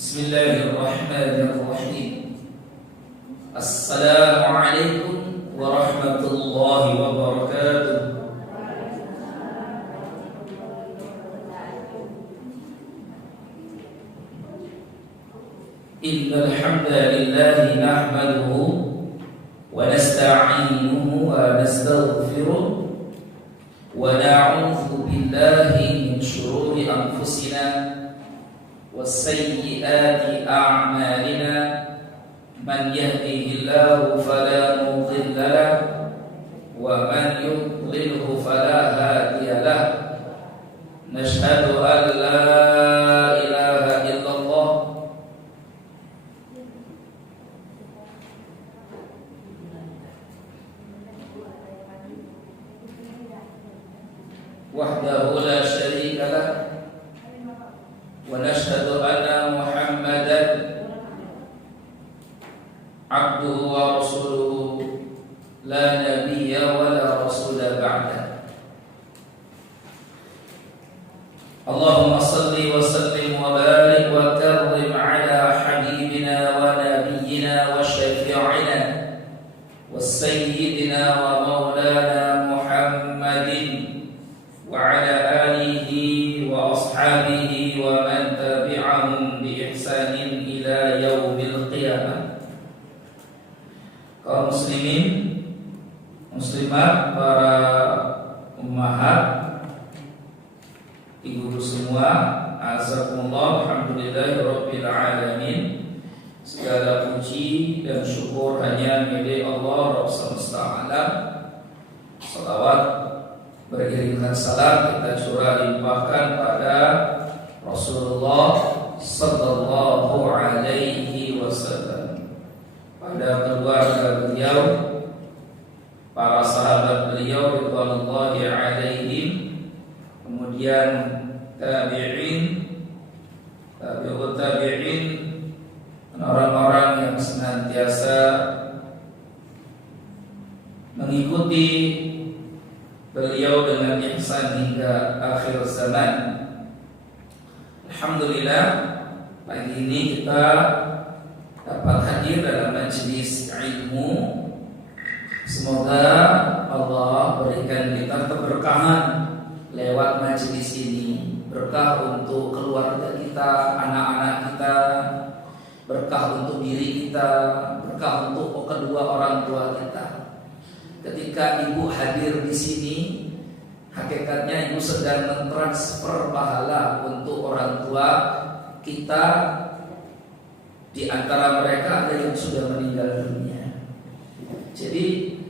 Bismillahirrahmanirrahim. Assalamualaikum warahmatullahi wabarakatuh. Innal hamdalillah nahmaduhu wa nasta'inuhu wa nastaghfiruh wa na'udzu billahi min shururi anfusina وَالسَّيِّئَاتِ أَعْمَالِنَا مَنْ يَهْدِهِ اللَّهُ فَلَا مُضِلَّ لَهُ وَمَنْ يُضْلِلْهُ فَلَا هَادِيَ لَهُ نَشْهَدُ أَنْ لَا إِلَهَ إِلَّا اللَّهُ وحده لا شريك له ونشهد أن محمدا عبده ورسوله لا نبي ولا رسول بعده اللهم صل وسلم وبارك وكرم على حبيبنا ونبينا وشفيعنا وسيدنا ومولانا محمد وعلى آله وأصحابه ومن tabi'ahum bi ihsanin ila yaumil qiyamah. Kaum muslimin, muslimat, para ummahat, ibu semua, azakumullah, alhamdulillahirabbil alamin. Segala puji dan syukur hanya milik Allah Rabb semesta alam. Salawat beriringan salam kita curah limpahkan pada Rasulullah sallallahu alaihi wasallam, pada keluarga beliau, para sahabat beliau radhiyallahu alaihim, kemudian tabi'in, tabi'ut tabi'in, orang-orang yang senantiasa mengikuti beliau dengan ihsan hingga akhir zaman. Alhamdulillah, pagi ini kita dapat hadir dalam majelis ilmu. Semoga Allah berikan kita keberkahan lewat majelis ini, berkah untuk keluarga kita, anak-anak kita, berkah untuk diri kita, berkah untuk kedua orang tua kita. Ketika ibu hadir di sini, hakikatnya ibu sedang mentransfer pahala untuk orang tua kita. Di antara mereka ada yang sudah meninggal dunia. Jadi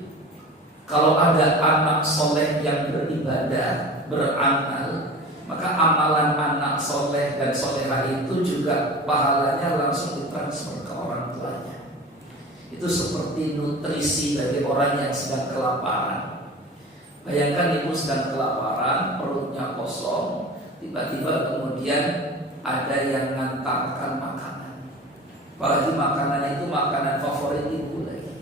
kalau ada anak soleh yang beribadah, beramal, maka amalan anak soleh dan solehah itu juga pahalanya langsung ditransfer ke orang tuanya. Itu seperti nutrisi bagi orang yang sedang kelaparan. Bayangkan ibu sedang kelaparan, perutnya kosong, tiba-tiba kemudian ada yang ngantarkan makanan. Apalagi makanannya itu makanan favorit ibu lagi.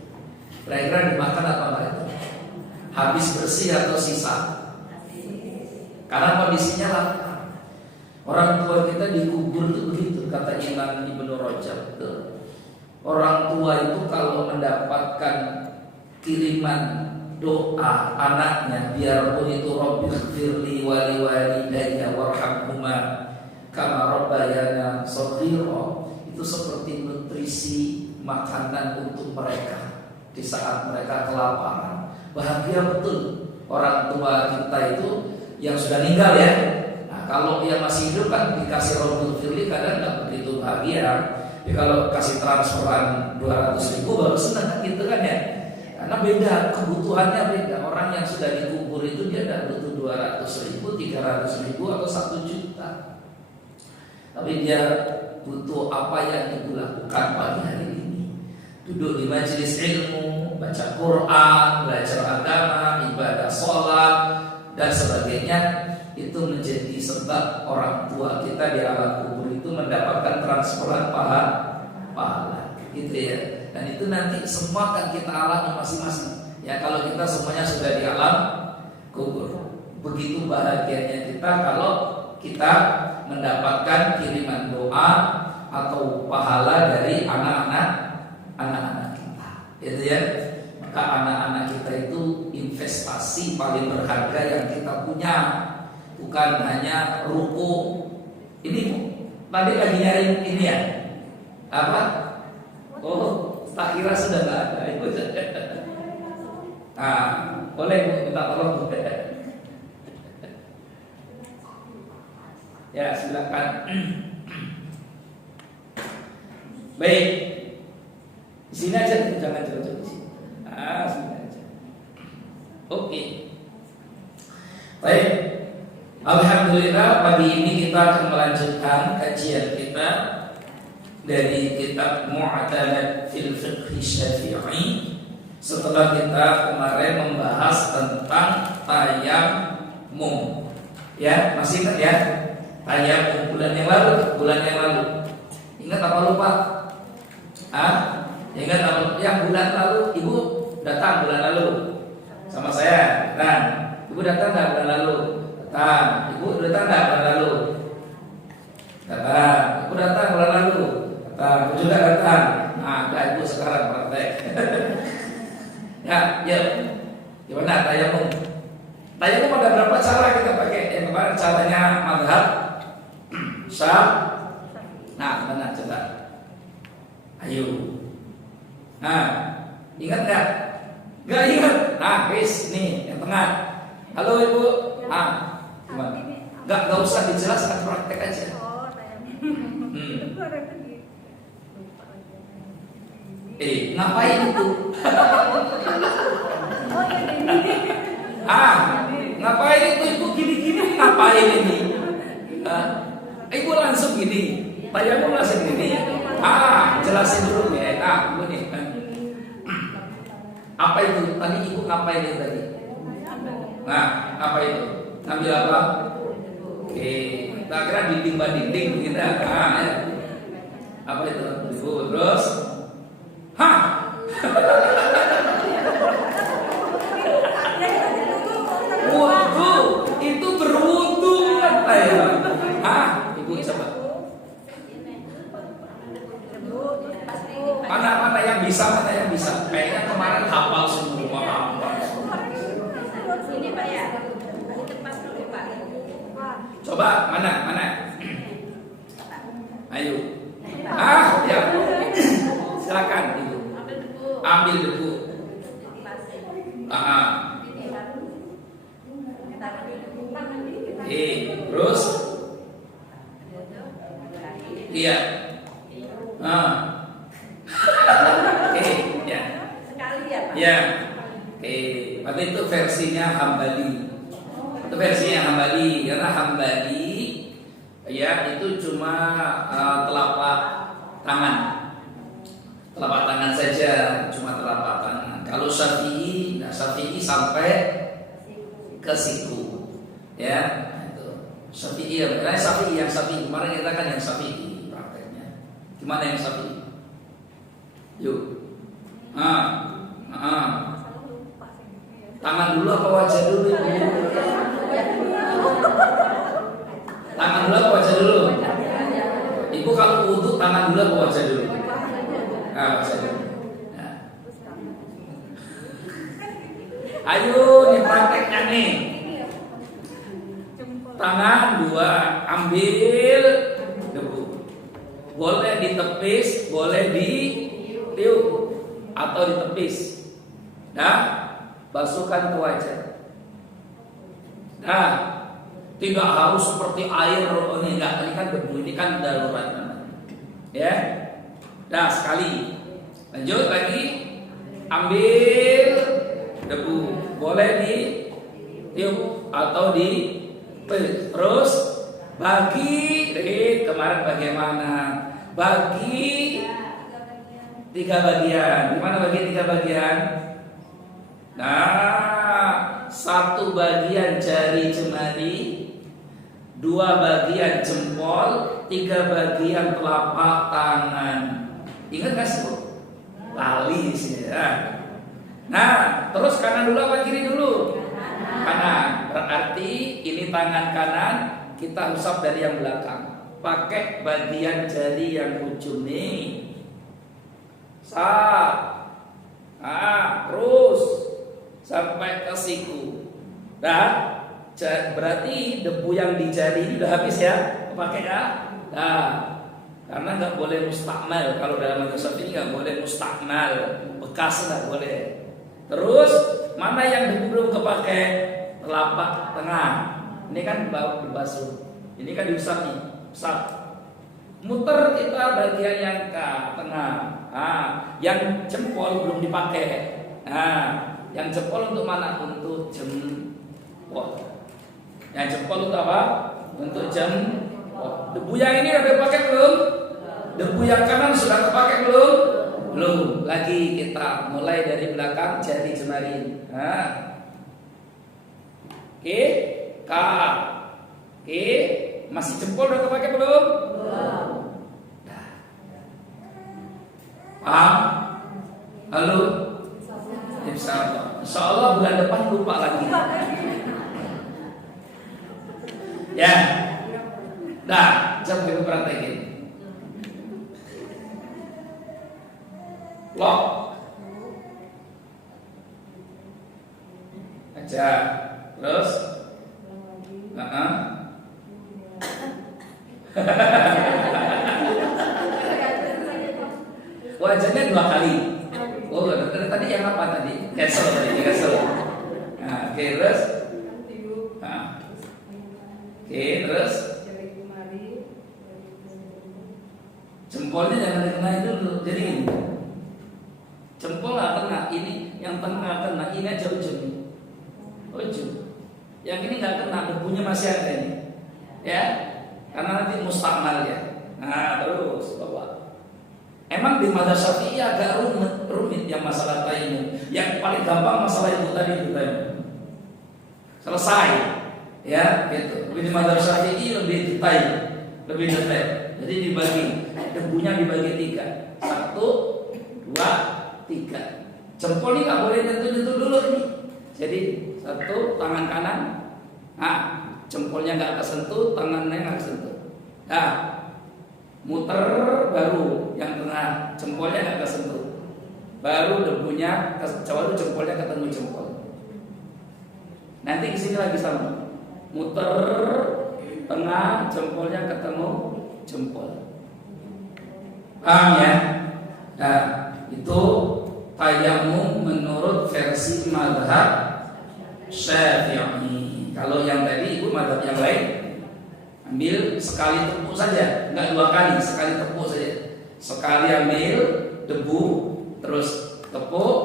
Kira-kira dimakan apa enggak itu? Habis bersih atau sisa? Karena kondisinya lapar. Orang tua kita dikubur itu begitu, kata Imam Ibnu Rajab. Orang tua itu kalau mendapatkan kiriman doa anaknya, biarpun itu Rabbighfirli wa liwalidayya warhamhuma kama rabbayana shaghira, itu seperti nutrisi makanan untuk mereka di saat mereka kelaparan. Bahagia betul orang tua kita itu yang sudah meninggal ya. Nah, kalau dia masih hidup kan dikasih Rabbighfirli kadang nggak begitu bahagia. Ya, kalau kasih transferan 200.000 baru senang gitu kan ya. Karena beda, kebutuhannya beda. Orang yang sudah dikubur itu dia tidak butuh 200.000, 300.000 atau 1 juta. Tapi dia butuh apa yang ibu lakukan pagi hari ini. Duduk di majelis ilmu, baca Quran, belajar agama, ibadah sholat dan sebagainya. Itu menjadi sebab orang tua kita di alam kubur itu mendapatkan transferan pahala, gitu ya. Dan itu nanti semua akan kita alami masing-masing. Ya kalau kita semuanya sudah di alam kubur, begitu bahagianya kita kalau kita mendapatkan kiriman doa atau pahala dari anak-anak kita, gitu ya. Maka anak-anak kita itu investasi paling berharga yang kita punya, bukan hanya ruko. Ini tadi lagi nyari ini ya, apa? Oh, tak kira sudah nggak ada. Itu boleh minta tolong. Ya, silakan. Baik, di sini aja, jangan jauh-jauh di sini. Sini aja. Oke. Baik. Alhamdulillah, pagi ini kita akan melanjutkan kajian kita dari kitab Mu'talat fil Fiqh Syafi'i. Setelah kita kemarin membahas tentang tayammum. Ya, masih ingat ya? Tayammum bulan yang lalu. Ingat apa lupa? Ingat apa? Yang bulan lalu Ibu datang bulan lalu sama saya. Nah, Ibu datang nggak bulan lalu? Datang. Ibu datang nggak bulan lalu? Datang. Ibu datang bulan lalu? Datang. Ibu juga datang. Nah, Ibu sekarang praktek. Ya. Gimana tayammum? Tayammum ada berapa cara kita pakai? Yang kemarin caranya mazhab Nah, mana coba? Ayo. Nah, ingat nggak? Nggak ingat. Nah, wis nih yang tengah. Halo Ibu. Gimana? Nggak usah dijelaskan, praktek aja. Ngapain itu? Ngapain itu Ibu gini-gini? Ngapain ini? Ibu langsung gini. Tayammum langsung gini. Jelasin dulu ya. Ibu nih. Apa itu? Tadi Ibu ngapain itu tadi? Apa itu? Ngambil apa? Oke. Tak kira dinding-dinding begitu. Ya. Apa itu? Ibu terus. Wudu. Itu berwudu apa ya? Ibu coba. Mana yang bisa? Kayaknya kemarin hafal semua. Ini Pak ya. Cepat dulu Pak. Coba mana? Ayo. Ya. Silakan Ibu. Ambil debu. Terus? Iya. Ya. Sekali ya Pak. Ya. Tapi itu versinya Hambali. Karena Hambali ya itu cuma telapak tangan saja, cuma telapak tangan. Kalau Syafi'i sampai ke siku. Ya, itu. Syafi'i kemarin kita kan yang Syafi'i prakteknya. Gimana yang Syafi'i? Yuk. Tangan dulu apa wajah dulu? Tangan dulu apa wajah dulu? Ibu kalau wudu tangan dulu apa wajah dulu? Wajah dulu. Nah. Ayo nih prakteknya nih. Tangan dua, ambil debu. Boleh ditepis, boleh ditiup atau ditepis. Nah, basuhkan ke wajah. Nah, tidak harus seperti air. Ini kan debu, ini kan darurat namanya. Ya. Nah, sekali. Lanjut lagi. Ambil debu. Boleh ditiup atau ditepis. Terus bagi. Kemarin bagaimana? Bagi 3 bagian. Gimana bagi 3 bagian? Nah, 1 bagian jari jemari, 2 bagian jempol, 3 bagian telapak tangan. Ingat gak sih? Lali sih ya. Nah, terus kanan dulu apa kiri dulu? Kanan. Berarti ini tangan kanan kita usap dari yang belakang. pakai bagian jari yang ujung nih. Terus sampai ke siku. Nah, berarti debu yang di jari ini udah habis ya, pakai ya. Nah, karena nggak boleh mustakmal. Kalau dalam mazhab ini nggak boleh mustakmal, bekas nggak boleh. Terus mana yang debu belum kepake? Telapak tengah. Ini kan dibasuh. Ini kan diusap nih, usap. Muter kita bagian yang ke tengah. Yang jempol belum dipakai. Yang jempol untuk mana? Untuk jempol. Yang jempol untuk apa? Untuk jempol. Debu yang ini udah dipakai belum? Debu yang kanan sudah kepake belum? Belum. Lagi kita mulai dari belakang jari jemari. Oke, Oke, masih jempol udah kepake belum? Belum. Paham? Halo? Insyaallah bulan depan lupa lagi. Ya. Nah, coba kita praktekin. Lock. Aja. Terus wajahnya 2 kali. Oh, tadi yang apa tadi? Cancel tadi, cancel. Oke, terus. Oke, terus. Jempolnya jangan dikenain dulu. Jadi ini. Jempol nggak kena, ini yang tengah nggak kena, ini aja ujung. Ujung. Yang ini nggak kena, debunya masih ada ini. Ya, karena nanti mustakmal ya. Nah, terus bawa. Emang di mazhab Syafi'i agak rumit yang masalah tayamum. Yang paling gampang masalah itu tadi. Selesai. Ya, gitu. Di mazhab Syafi'i lebih detail, lebih detail. Jadi dibagi, debunya dibagi 3. 1, 2, 3. Jempol ini nggak boleh nyentuh dulu ini. Jadi 1 tangan kanan, jempolnya nggak kesentuh, tangannya nggak kesentuh. Muter baru yang tengah, jempolnya nggak kesentuh. Baru debunya, baru jempolnya ketemu jempol. Nanti kesini lagi sama. Muter tengah, jempolnya ketemu jempol. Paham ya? Nah, itu tayamum menurut versi mazhab Syafi'i. Kalau yang tadi ibu mazhab yang lain, ambil sekali tepuk saja, enggak 2 kali, sekali tepuk saja. Sekali ambil debu, terus tepuk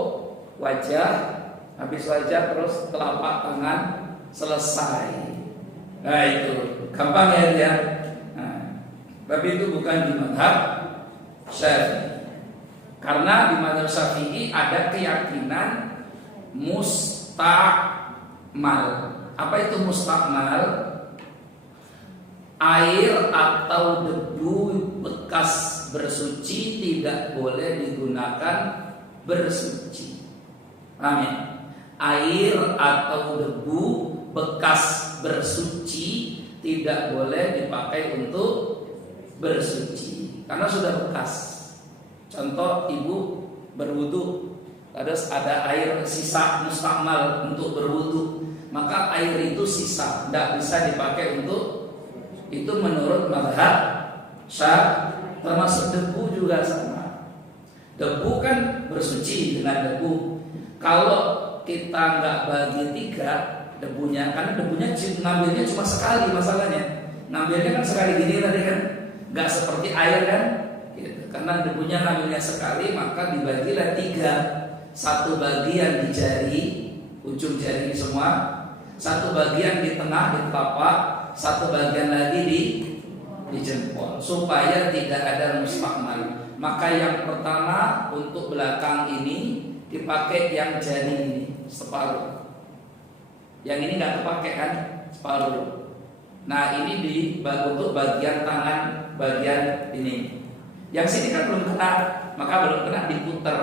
wajah, habis wajah terus telapak tangan, selesai. Nah itu gampang ya dia. Tapi itu bukan di mazhab Syafi'i. Karena di mazhab Syafi'i ada keyakinan mustakmal. Apa itu mustakmal? Air atau debu bekas bersuci tidak boleh digunakan bersuci. Paham ya? Air atau debu bekas bersuci tidak boleh dipakai untuk bersuci karena sudah bekas. Contoh, ibu berwudu, terus ada air sisa mustakmal untuk berwudu, maka air itu sisa, tidak bisa dipakai untuk itu menurut mazhab Syafi'i. Termasuk debu juga sama. Debu kan bersuci dengan debu. Kalau kita nggak bagi 3 debunya, karena debunya ngambilnya cuma sekali masalahnya. Ngambilnya kan sekali gini tadi kan, nggak seperti air kan. Gitu. Karena debunya ngambilnya sekali, maka dibagilah 3. 1 bagian di jari, ujung jari semua, 1 bagian di tengah di telapak, 1 bagian lagi di jempol, supaya tidak ada mustakmal. Maka yang pertama untuk belakang ini dipakai yang jari ini separuh. Yang ini nggak terpakai kan, separuh. Nah ini untuk bagian tangan, bagian ini. Yang sini kan belum kena, maka belum kena diputer.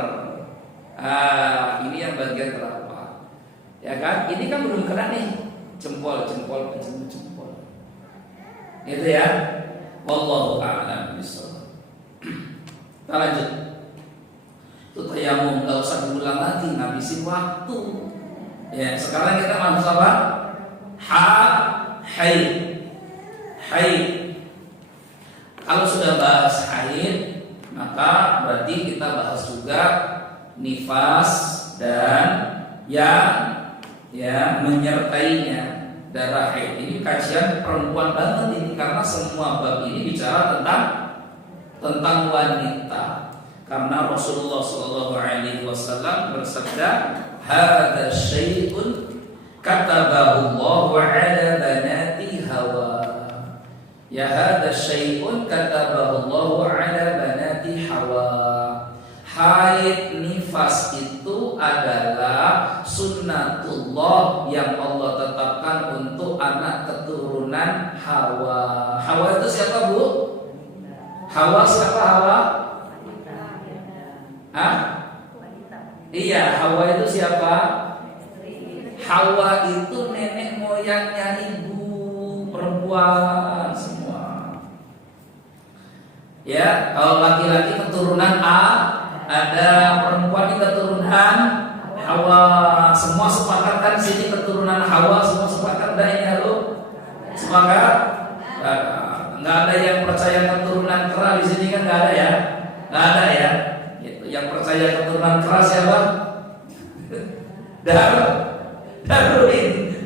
Ini yang bagian telapak, ya kan? Ini kan belum kena nih, jempol. Gitu ya. Wallahu a'lam bishawab. Kita lanjut. Itu tayamum nggak usah diulang lagi, ngabisin waktu. Ya, sekarang kita masuk apa? Haid. Kalau sudah bahas haid, maka berarti kita bahas juga nifas dan yang menyertainya, darah haid. Ini kajian perempuan banget ini, karena semua bab ini bicara tentang wanita. Karena Rasulullah SAW bersabda, "Hadza syai'un katabahu Allahu 'ala banati Hawa." Ya, hadza syai'un katabahu Allahu 'ala banati Hawa. Haid nifas itu adalah sunnatullah yang Allah tetapkan untuk anak keturunan Hawa. Hawa itu siapa, Bu? Hawa siapa Hawa? Iya, Hawa itu siapa? Hawa itu nenek moyangnya ibu, perempuan semua. Ya, kalau laki-laki keturunan A, ada perempuan di keturunan Hawa. Semua sepakat kan sini keturunan Hawa, semua sepakat dah ini halo? Sepakat? Nggak ada yang percaya keturunan kera di sini kan, nggak ada ya? Nggak ada ya? Gitu. Yang percaya keturunan kera siapa?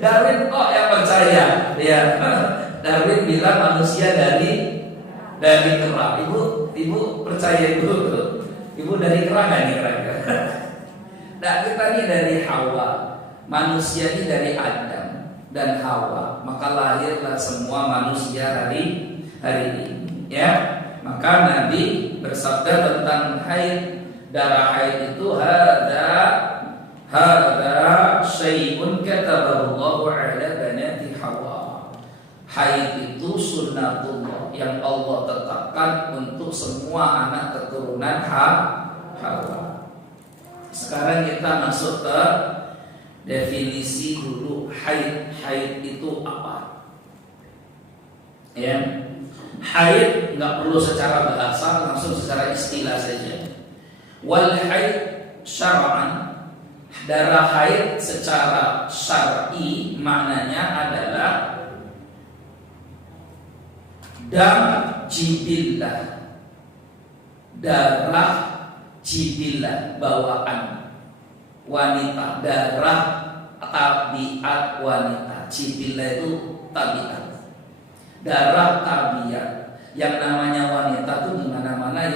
Darwin kok yang percaya? Ya, Darwin bilang manusia dari kera. Ibu percaya itu? Ibu dari kera nggak nih kira-kira? Nah, kita ini dari Hawa. Manusia ini dari Adam dan Hawa. Maka lahirlah semua manusia hari ini. Ya, maka Nabi bersabda tentang haid. Darah haid itu hadza syai'un katabahu Allahu 'ala banati Hawa. Haid itu sunnatullah yang Allah tetapkan untuk semua anak keturunan Hawa. Sekarang kita masuk ke definisi dulu haid. Haid itu apa? Ya, haid nggak perlu secara bahasa, langsung secara istilah saja. Wal haid syar'an, darah haid secara syar'i maknanya adalah dam jibillah, darah jibillah, bawaan wanita, darah tabiat wanita. Jibillah itu tabiat, darah tabiat. Yang namanya wanita itu dimana-mana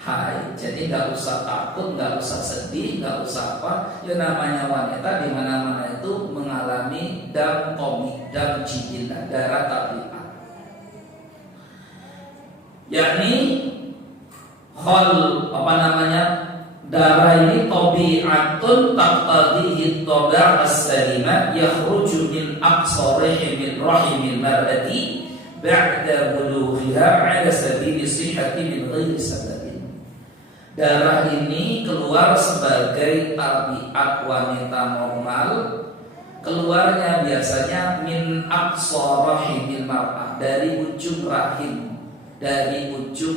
haid. Jadi nggak usah takut, nggak usah sedih, nggak usah apa. Yang namanya wanita dimana-mana itu mengalami dam tomi, dam jibillah, darah tabiat. Yakni darah ini tabi'atun taqtadihi tab'a as-salimah yakhruju min aqsarihi min rahimil mar'ati ba'da bulughiha 'ala sabili sihhati min ghairi sababin. Darah ini keluar sebagai tabiat wanita normal. Keluarnya biasanya min aqsarihil mar'ah, dari ujung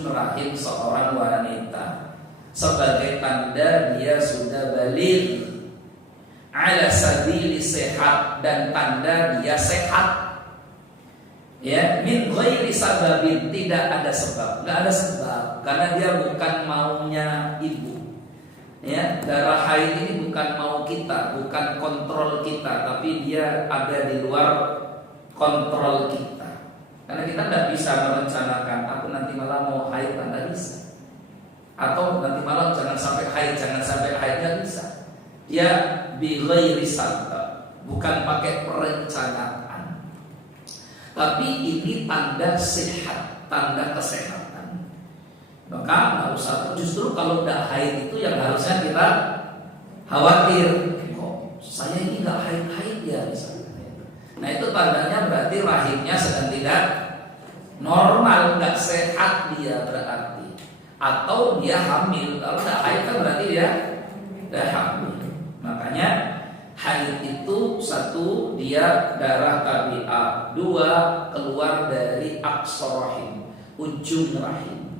rahim seorang wanita, sebagai tanda dia sudah baligh, ala sabili sehat, dan tanda dia sehat. Ya, min ghairi sababin, tidak ada sebab, nggak ada sebab, karena dia bukan maunya ibu. Ya, darah haid ini bukan mau kita, bukan kontrol kita, tapi dia ada di luar kontrol kita. Karena kita tidak bisa merencanakan, aku nanti malam mau haid, tidak bisa. Atau nanti malam jangan sampai haid, tidak bisa. Dia bi ghairi sabab, bukan pakai perencanaan. Tapi ini tanda sehat, tanda kesehatan. Maka nggak usah, justru kalau tidak haid itu yang harusnya kita khawatir. Kok saya ini nggak haid ya misalnya. Nah itu tandanya berarti rahimnya sedang tidak normal, nggak sehat dia berarti. Atau dia hamil. Kalau tidak haid kan berarti dia hamil. Makanya Haid itu satu, dia darah tabi'ah. Dua, keluar dari aqsa rahim, ujung rahim.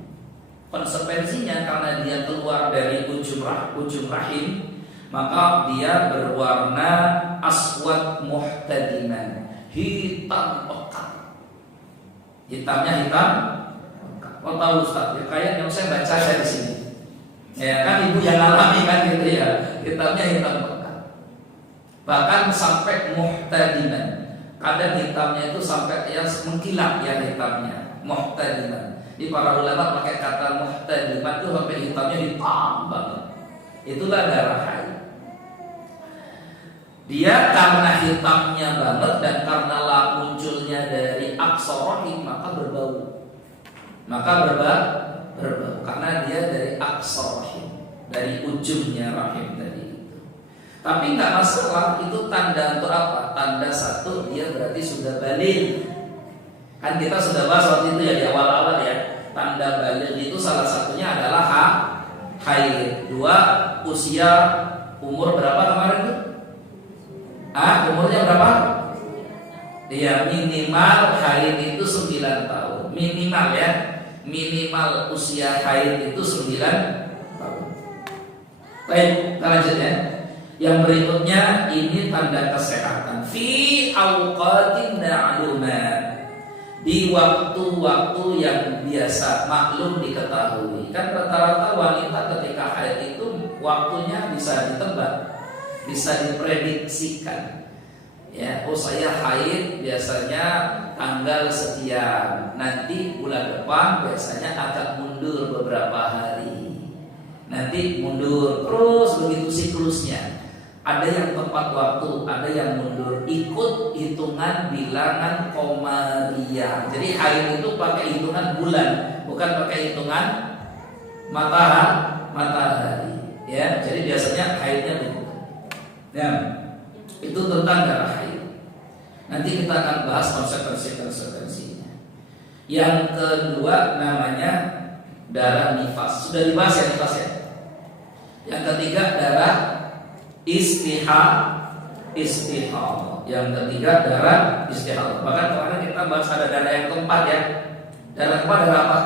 Konsekuensinya karena dia keluar dari ujung rahim, maka dia berwarna aswad muhtadiman, hitam pekat. Hitamnya hitam pekat. Oh tahu Ustaz, ya, kayak yang saya baca di sini. Ya kan ibu yang alami kan gitu ya, hitamnya hitam pekat. Bahkan sampai muhtadiman. Kadang hitamnya itu sampai yang mengkilap ya hitamnya, muhtadiman. Di para ulama pakai kata muhtadiman itu sampai hitamnya hitam banget. Itulah darah haid. Dia karena hitamnya banget dan karena munculnya dari aqsa rahim maka berbau. Berbau karena dia dari aqsa rahim, dari ujungnya rahim tadi. Tapi nggak masalah, itu tanda untuk apa? Tanda satu, dia berarti sudah balik. Kan kita sudah bahas waktu itu ya di awal-awal ya. Tanda balik itu salah satunya adalah haid. Dua, usia umur berapa kemarin tuh? Umurnya berapa? Iya, minimal haid itu 9 tahun. Minimal ya. Minimal usia haid itu 9 tahun. Baik, kita lanjut ya. Yang berikutnya ini tanda kesehatan fi awqatin ma'lumat, di waktu-waktu yang biasa maklum diketahui. Kan rata-rata wanita ketika haid itu waktunya bisa ditebak, bisa diprediksikan. Ya, oh saya haid biasanya tanggal sekian, nanti bulan depan biasanya agak mundur beberapa hari, nanti mundur terus begitu siklusnya. Ada yang tepat waktu, ada yang mundur, ikut hitungan bilangan komariah. Jadi haid itu pakai hitungan bulan, bukan pakai hitungan matahari. Ya, jadi biasanya haidnya begitu. Ya, itu tentang darah haid. Nanti kita akan bahas konsekuensinya. Yang kedua namanya darah nifas. Sudah dibahas ya nifas ya. Yang ketiga darah istihal. Yang ketiga darah istihal. Bahkan kemarin kita bahas ada darah yang keempat ya. Darah keempat darah apa?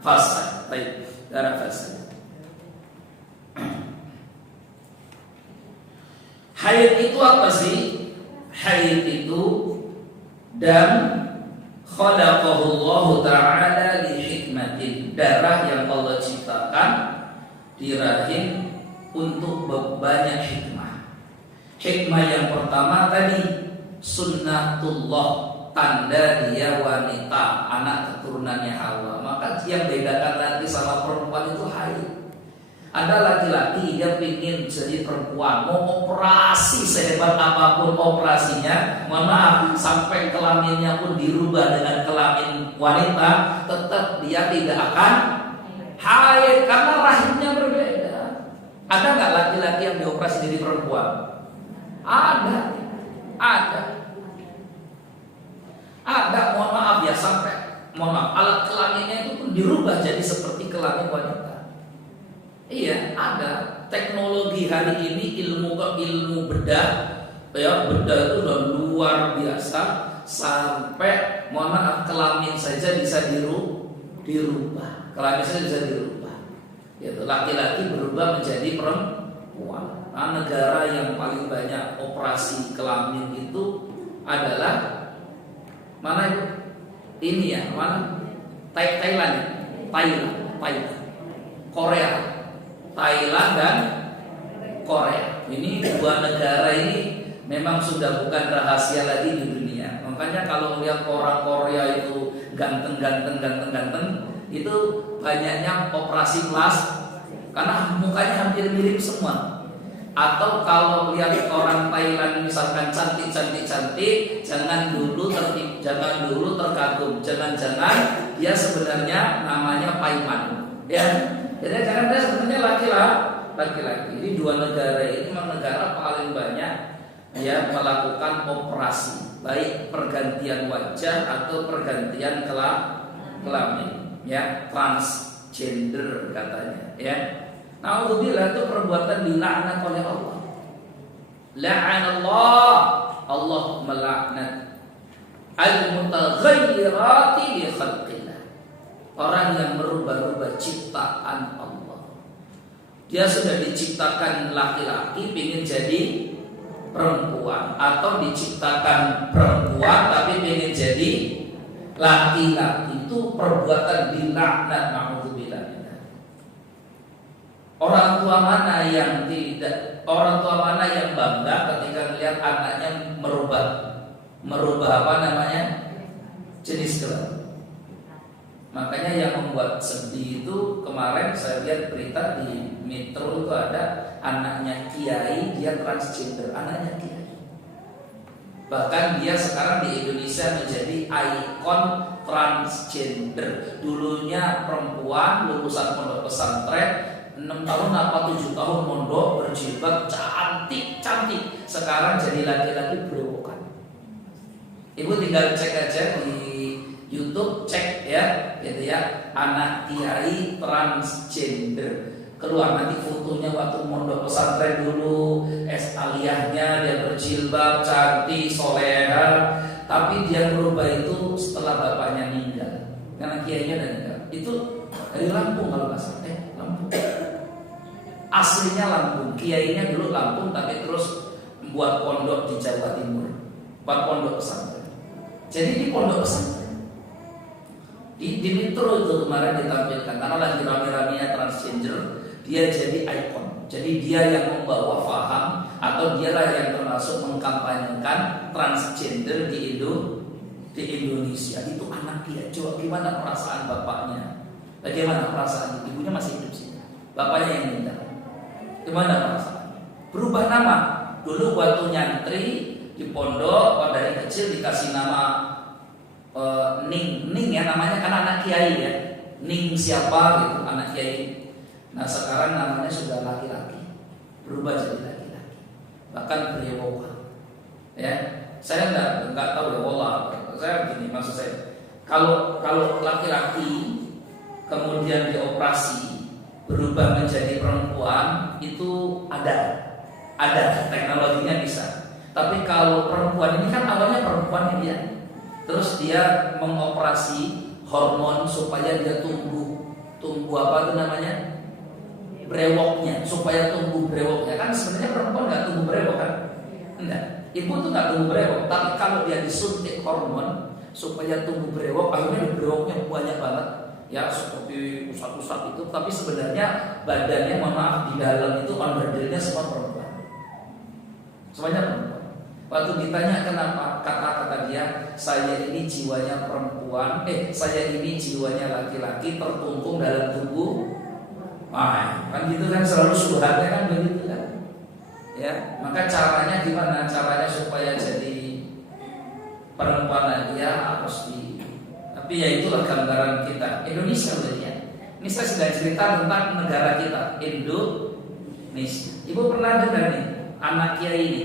Fas. Baik, darah fas. Haid itu apa sih? Haid itu dan khalaqahullahu ta'ala li hikmatin, darah yang Allah ciptakan di rahim untuk banyak hikmah. Hikmah yang pertama tadi sunnatullah, tanda dia wanita, anak keturunannya Hawa. Maka yang bedakan lagi sama perempuan itu haid. Ada laki-laki dia ingin jadi perempuan, mau operasi sehebat apapun operasinya, mohon maaf, sampai kelaminnya pun dirubah dengan kelamin wanita, tetap dia tidak akan haid karena rahimnya berbeda. Ada nggak laki-laki yang dioperasi jadi perempuan? Ada. Mohon maaf ya, sampai alat kelaminnya itu pun dirubah jadi seperti kelamin wanita. Iya, ada. Teknologi hari ini ilmu bedah, ya bedah itu udah luar biasa, sampai mohon maaf kelamin saja bisa dirubah. Kelamin saja bisa dirubah. Yaitu laki-laki berubah menjadi perempuan. Nah, negara yang paling banyak operasi kelamin itu adalah mana itu? Ini ya, mana? Thailand. Korea. Thailand dan Korea. Ini dua negara ini memang sudah bukan rahasia lagi di dunia. Makanya kalau lihat orang Korea itu ganteng, itu banyaknya operasi plastik karena mukanya hampir mirip semua. Atau kalau lihat orang Thailand misalkan cantik, jangan dulu terkagum, jangan dia sebenarnya namanya Paiman, ya. Jadi karena dia sebenarnya laki-laki. Ini dua negara ini memang negara paling banyak ya melakukan operasi, baik pergantian wajah atau pergantian kelamin, ya, transgender katanya, ya. Alhamdulillah itu perbuatan dilaknat oleh Allah. La'anallah, Allah melaknat al-mutaghayyirati li khalqillah, orang yang merubah-rubah ciptaan Allah. Dia sudah diciptakan laki-laki pengen jadi perempuan, atau diciptakan perempuan tapi pengen jadi laki-laki, itu perbuatan dilaknat. Na'udzubillah. Orang tua mana yang bangga ketika melihat anaknya merubah apa namanya, jenis kelamin. Makanya yang membuat sedih itu, kemarin saya lihat berita di Metro itu ada anaknya kiai, dia transgender, anaknya kiai. Bahkan dia sekarang di Indonesia menjadi ikon transgender. Dulunya perempuan lulusan pondok pesantren, 6 tahun apa 7 tahun mondok, berjilbab, cantik. Sekarang jadi laki-laki berewokan. Ibu tinggal cek aja di YouTube, cek ya, gitu ya, anak kiai transgender. Keluar nanti fotonya waktu mondok pesantren dulu, aliyahnya dia berjilbab, cantik, soleha. Tapi dia berubah itu setelah bapaknya meninggal, karena kiainya udah meninggal. Itu dari Lampung kalau nggak salah, Lampung. Aslinya Lampung, kiainya dulu Lampung, tapi terus membuat pondok di Jawa Timur, buat pondok pesantren. Jadi di pondok pesantren, di Metro itu kemarin ditampilkan, karena lagi rame-ramenya transgender, dia jadi ikon. Jadi dia yang membawa faham, atau dialah yang termasuk mengkampanyekan transgender di Indonesia. Itu anak dia. Coba gimana perasaan bapaknya? Bagaimana perasaan ibunya? Masih hidup sih, bapaknya yang meninggal. Gimana perasaannya? Berubah nama. Dulu waktu nyantri di pondok, dari kecil dikasih nama Ning ya namanya, karena anak kiai ya. Ning siapa gitu, anak kiai. Nah sekarang namanya sudah laki-laki, berubah jadi laki-laki, bahkan berewokan. Ya, saya nggak tahu ya, wallah. Saya begini, maksud saya, kalau laki-laki kemudian dioperasi berubah menjadi perempuan, itu ada teknologinya bisa. Tapi kalau perempuan ini kan awalnya perempuan ini ya, terus dia mengoperasi hormon supaya dia tumbuh apa itu namanya, brewoknya, supaya tumbuh brewoknya. Kan sebenarnya perempuan nggak tumbuh brewok kan, enggak, ibu tuh nggak tumbuh brewok. Tapi kalau dia disuntik hormon supaya tumbuh brewok, akhirnya brewoknya banyak banget ya, seperti pusat-pusat itu. Tapi sebenarnya badannya, mohon maaf, di dalam itu underdilnya semua perempuan, semuanya perempuan. Waktu ditanya kenapa, kata-kata dia, saya ini jiwanya perempuan, saya ini jiwanya laki-laki tertungtung dalam tubuh. Kan gitu kan, selalu subhatnya kan begitu kan. Ya, maka caranya gimana? Caranya supaya jadi perempuan lagi ya harus di. Tapi ya itulah gambaran kita Indonesia ya. Ini saya sudah cerita tentang negara kita, Indonesia. Ibu pernah dengar nih anak kiai ini?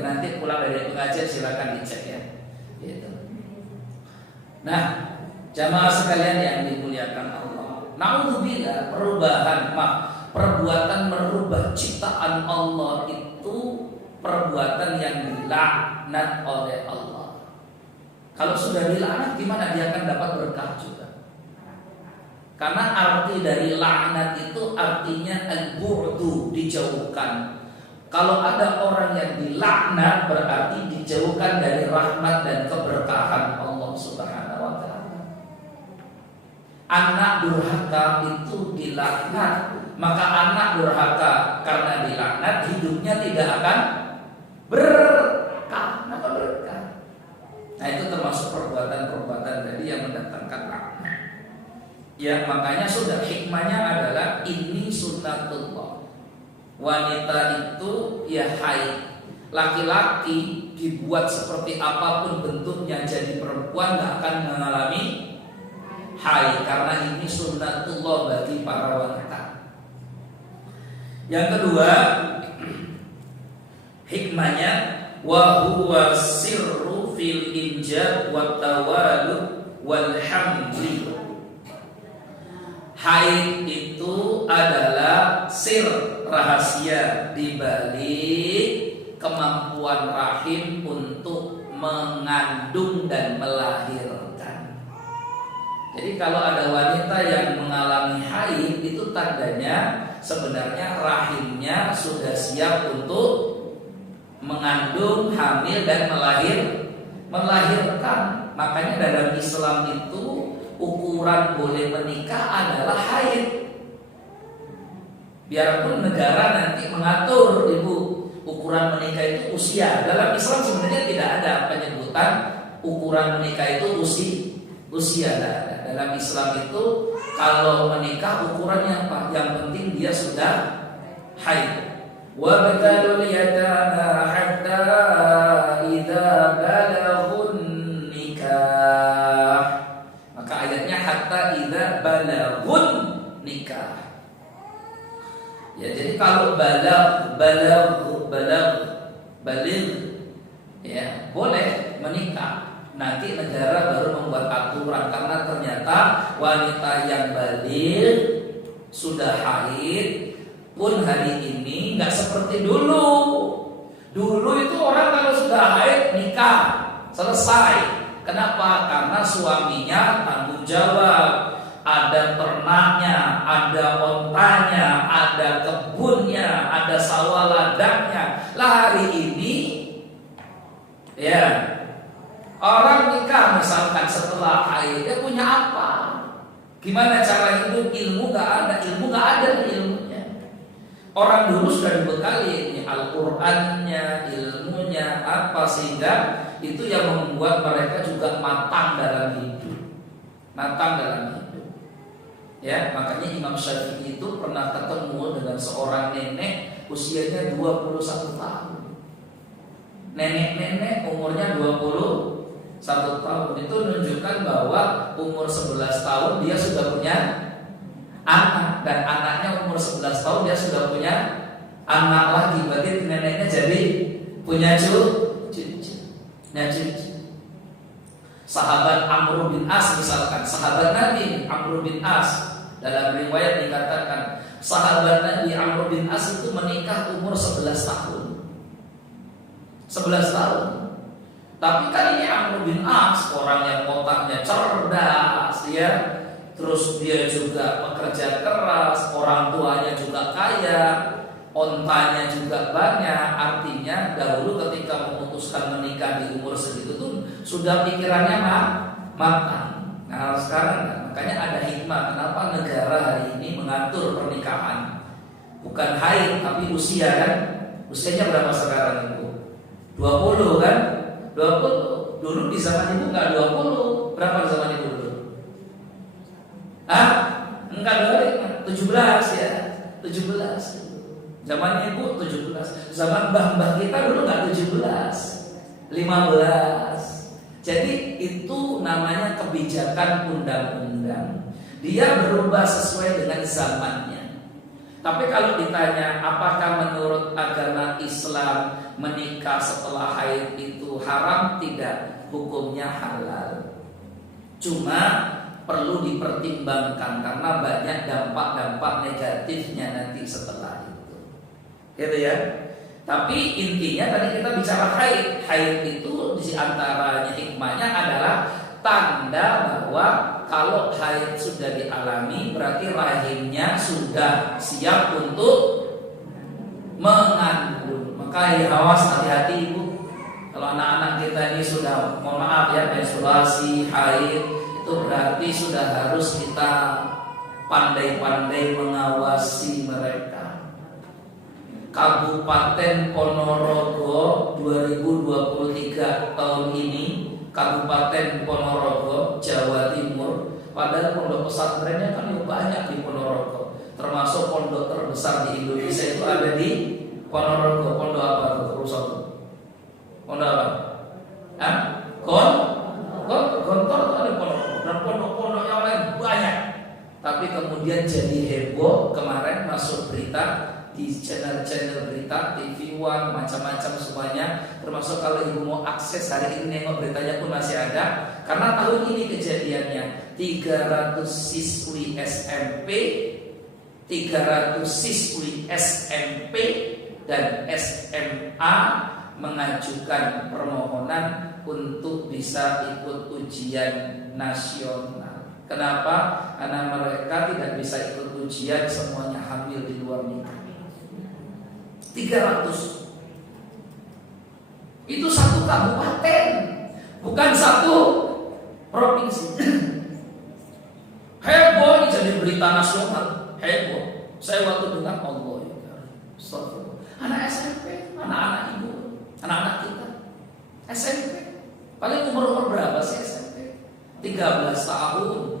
Nanti pulang dari pengajian silakan dicek ya. Gitu. Nah, jamaah sekalian yang dimuliakan Allah, naudzubillah, perbuatan merubah ciptaan Allah itu perbuatan yang dilaknat oleh Allah. Kalau sudah dilaknat, gimana dia akan dapat berkah juga? Karena arti dari laknat itu artinya al-bu'du, dijauhkan. Kalau ada orang yang dilaknat berarti dijauhkan dari rahmat dan keberkahan Allah Subhanahu wa taala. Anak durhaka itu dilaknat, maka anak durhaka karena dilaknat hidupnya tidak akan berkah. Maka berkah. Nah itu termasuk perbuatan-perbuatan tadi yang mendatangkan laknat. Ya makanya sudah hikmahnya adalah ini sunnatullah. Wanita itu ya haid, laki-laki dibuat seperti apapun bentuknya jadi perempuan gak akan mengalami haid, karena ini sunnatullah bagi para wanita. Yang kedua, hikmahnya wa huwa sirru fil injab wa tawalud wal hamli. Haid itu adalah sir, rahasia di balik kemampuan rahim untuk mengandung dan melahirkan. Jadi kalau ada wanita yang mengalami haid, itu tandanya sebenarnya rahimnya sudah siap untuk mengandung, hamil dan melahirkan. Makanya dalam Islam itu ukuran boleh menikah adalah haid. Biarpun negara nanti mengatur ibu ukuran menikah itu usia. Dalam Islam sebenarnya tidak ada penyebutan ukuran menikah itu usia. Dalam Islam itu kalau menikah ukurannya apa? Yang penting dia sudah haid. Wabtalul yatama hatta idza balaghun nikah. Maka ayatnya hatta idza balaghun nikah. Ya, jadi kalau baligh ya boleh menikah. Nanti negara baru membuat aturan karena ternyata wanita yang baligh sudah haid pun hari ini nggak seperti dulu. Dulu itu orang kalau sudah haid nikah selesai. Kenapa? Karena suaminya tanggung jawab. Ada ternaknya, ada ontanya, ada kebunnya, ada sawah ladangnya. Lah hari ini ya orang nikah misalkan setelah haid, dia punya apa? Gimana cara hidup? Ilmu gak ada ilmunya. Orang dulu sudah dibekali ini Al-Qur'annya, ilmunya apa, sehingga itu yang membuat mereka juga matang dalam hidup. Ya, makanya Imam Syafi'i itu pernah ketemu dengan seorang nenek usianya 21 tahun. Nenek umurnya 21 tahun. Itu menunjukkan bahwa umur 11 tahun dia sudah punya anak, dan anaknya umur 11 tahun dia sudah punya anak lagi. Berarti neneknya jadi punya cucu. Sahabat Amr bin As misalkan, sahabat Nabi Amr bin As, dalam riwayat dikatakan sahabat Nabi Amr bin As itu menikah umur 11 tahun. 11 tahun. Tapi kan ini Amr bin As orang yang otaknya cerdas ya. Terus dia juga pekerja keras, orang tuanya juga kaya, ontanya juga banyak. Artinya dahulu ketika memutuskan menikah di umur segitu tuh sudah pikirannya matang. Nah sekarang makanya ada hikmah kenapa negara hari ini mengatur pernikahan. Bukan haid tapi usia kan. Usianya berapa sekarang ibu? 20 kan? 20. Dulu di zaman ibu enggak 20. Berapa di zaman ibu dulu? Enggak 17 ya. 17. Zaman ibu 17. Zaman mbah kita dulu enggak 17. 15. Jadi itu namanya kebijakan undang-undang. Dia berubah sesuai dengan zamannya. Tapi kalau ditanya apakah menurut agama Islam menikah setelah haid itu haram? Tidak, hukumnya halal. Cuma perlu dipertimbangkan karena banyak dampak-dampak negatifnya nanti setelah itu. Gitu ya. Tapi intinya tadi kita bicara haid. Haid itu di antaranya hikmahnya adalah tanda bahwa kalau haid sudah dialami berarti rahimnya sudah siap untuk mengandung. Maka awas, hati-hati ibu. Kalau anak-anak kita ini sudah, mohon maaf ya, menstruasi, haid, itu berarti sudah harus kita pandai-pandai mengawasi mereka. Kabupaten Ponorogo 2023 tahun ini, Kabupaten Ponorogo, Jawa Timur. Padahal pondok pesantrennya kan banyak di Ponorogo. Termasuk pondok terbesar di Indonesia itu ada di Ponorogo. Pondok apa tuh? Pondok apa? Gontor ada Ponorogo. Dan pondok-pondok yang lain banyak. Tapi kemudian jadi heboh kemarin masuk berita di channel-channel berita, TV One, macam-macam semuanya. Termasuk kalau ibu mau akses hari ini nengok beritanya pun masih ada. Karena tahun ini kejadiannya 300 siswi SMP 300 siswi SMP dan SMA mengajukan permohonan untuk bisa ikut ujian nasional. Kenapa? Karena mereka tidak bisa ikut ujian, semuanya hamil di luar nikah. 300. Itu satu kabupaten, bukan satu provinsi. Heboh, ini jadi berita nasional. Heboh. Saya waktu dengar, Allah ya, anak SMP, anak-anak ibu, anak-anak kita SMP. Paling umur berapa sih SMP? 13 tahun,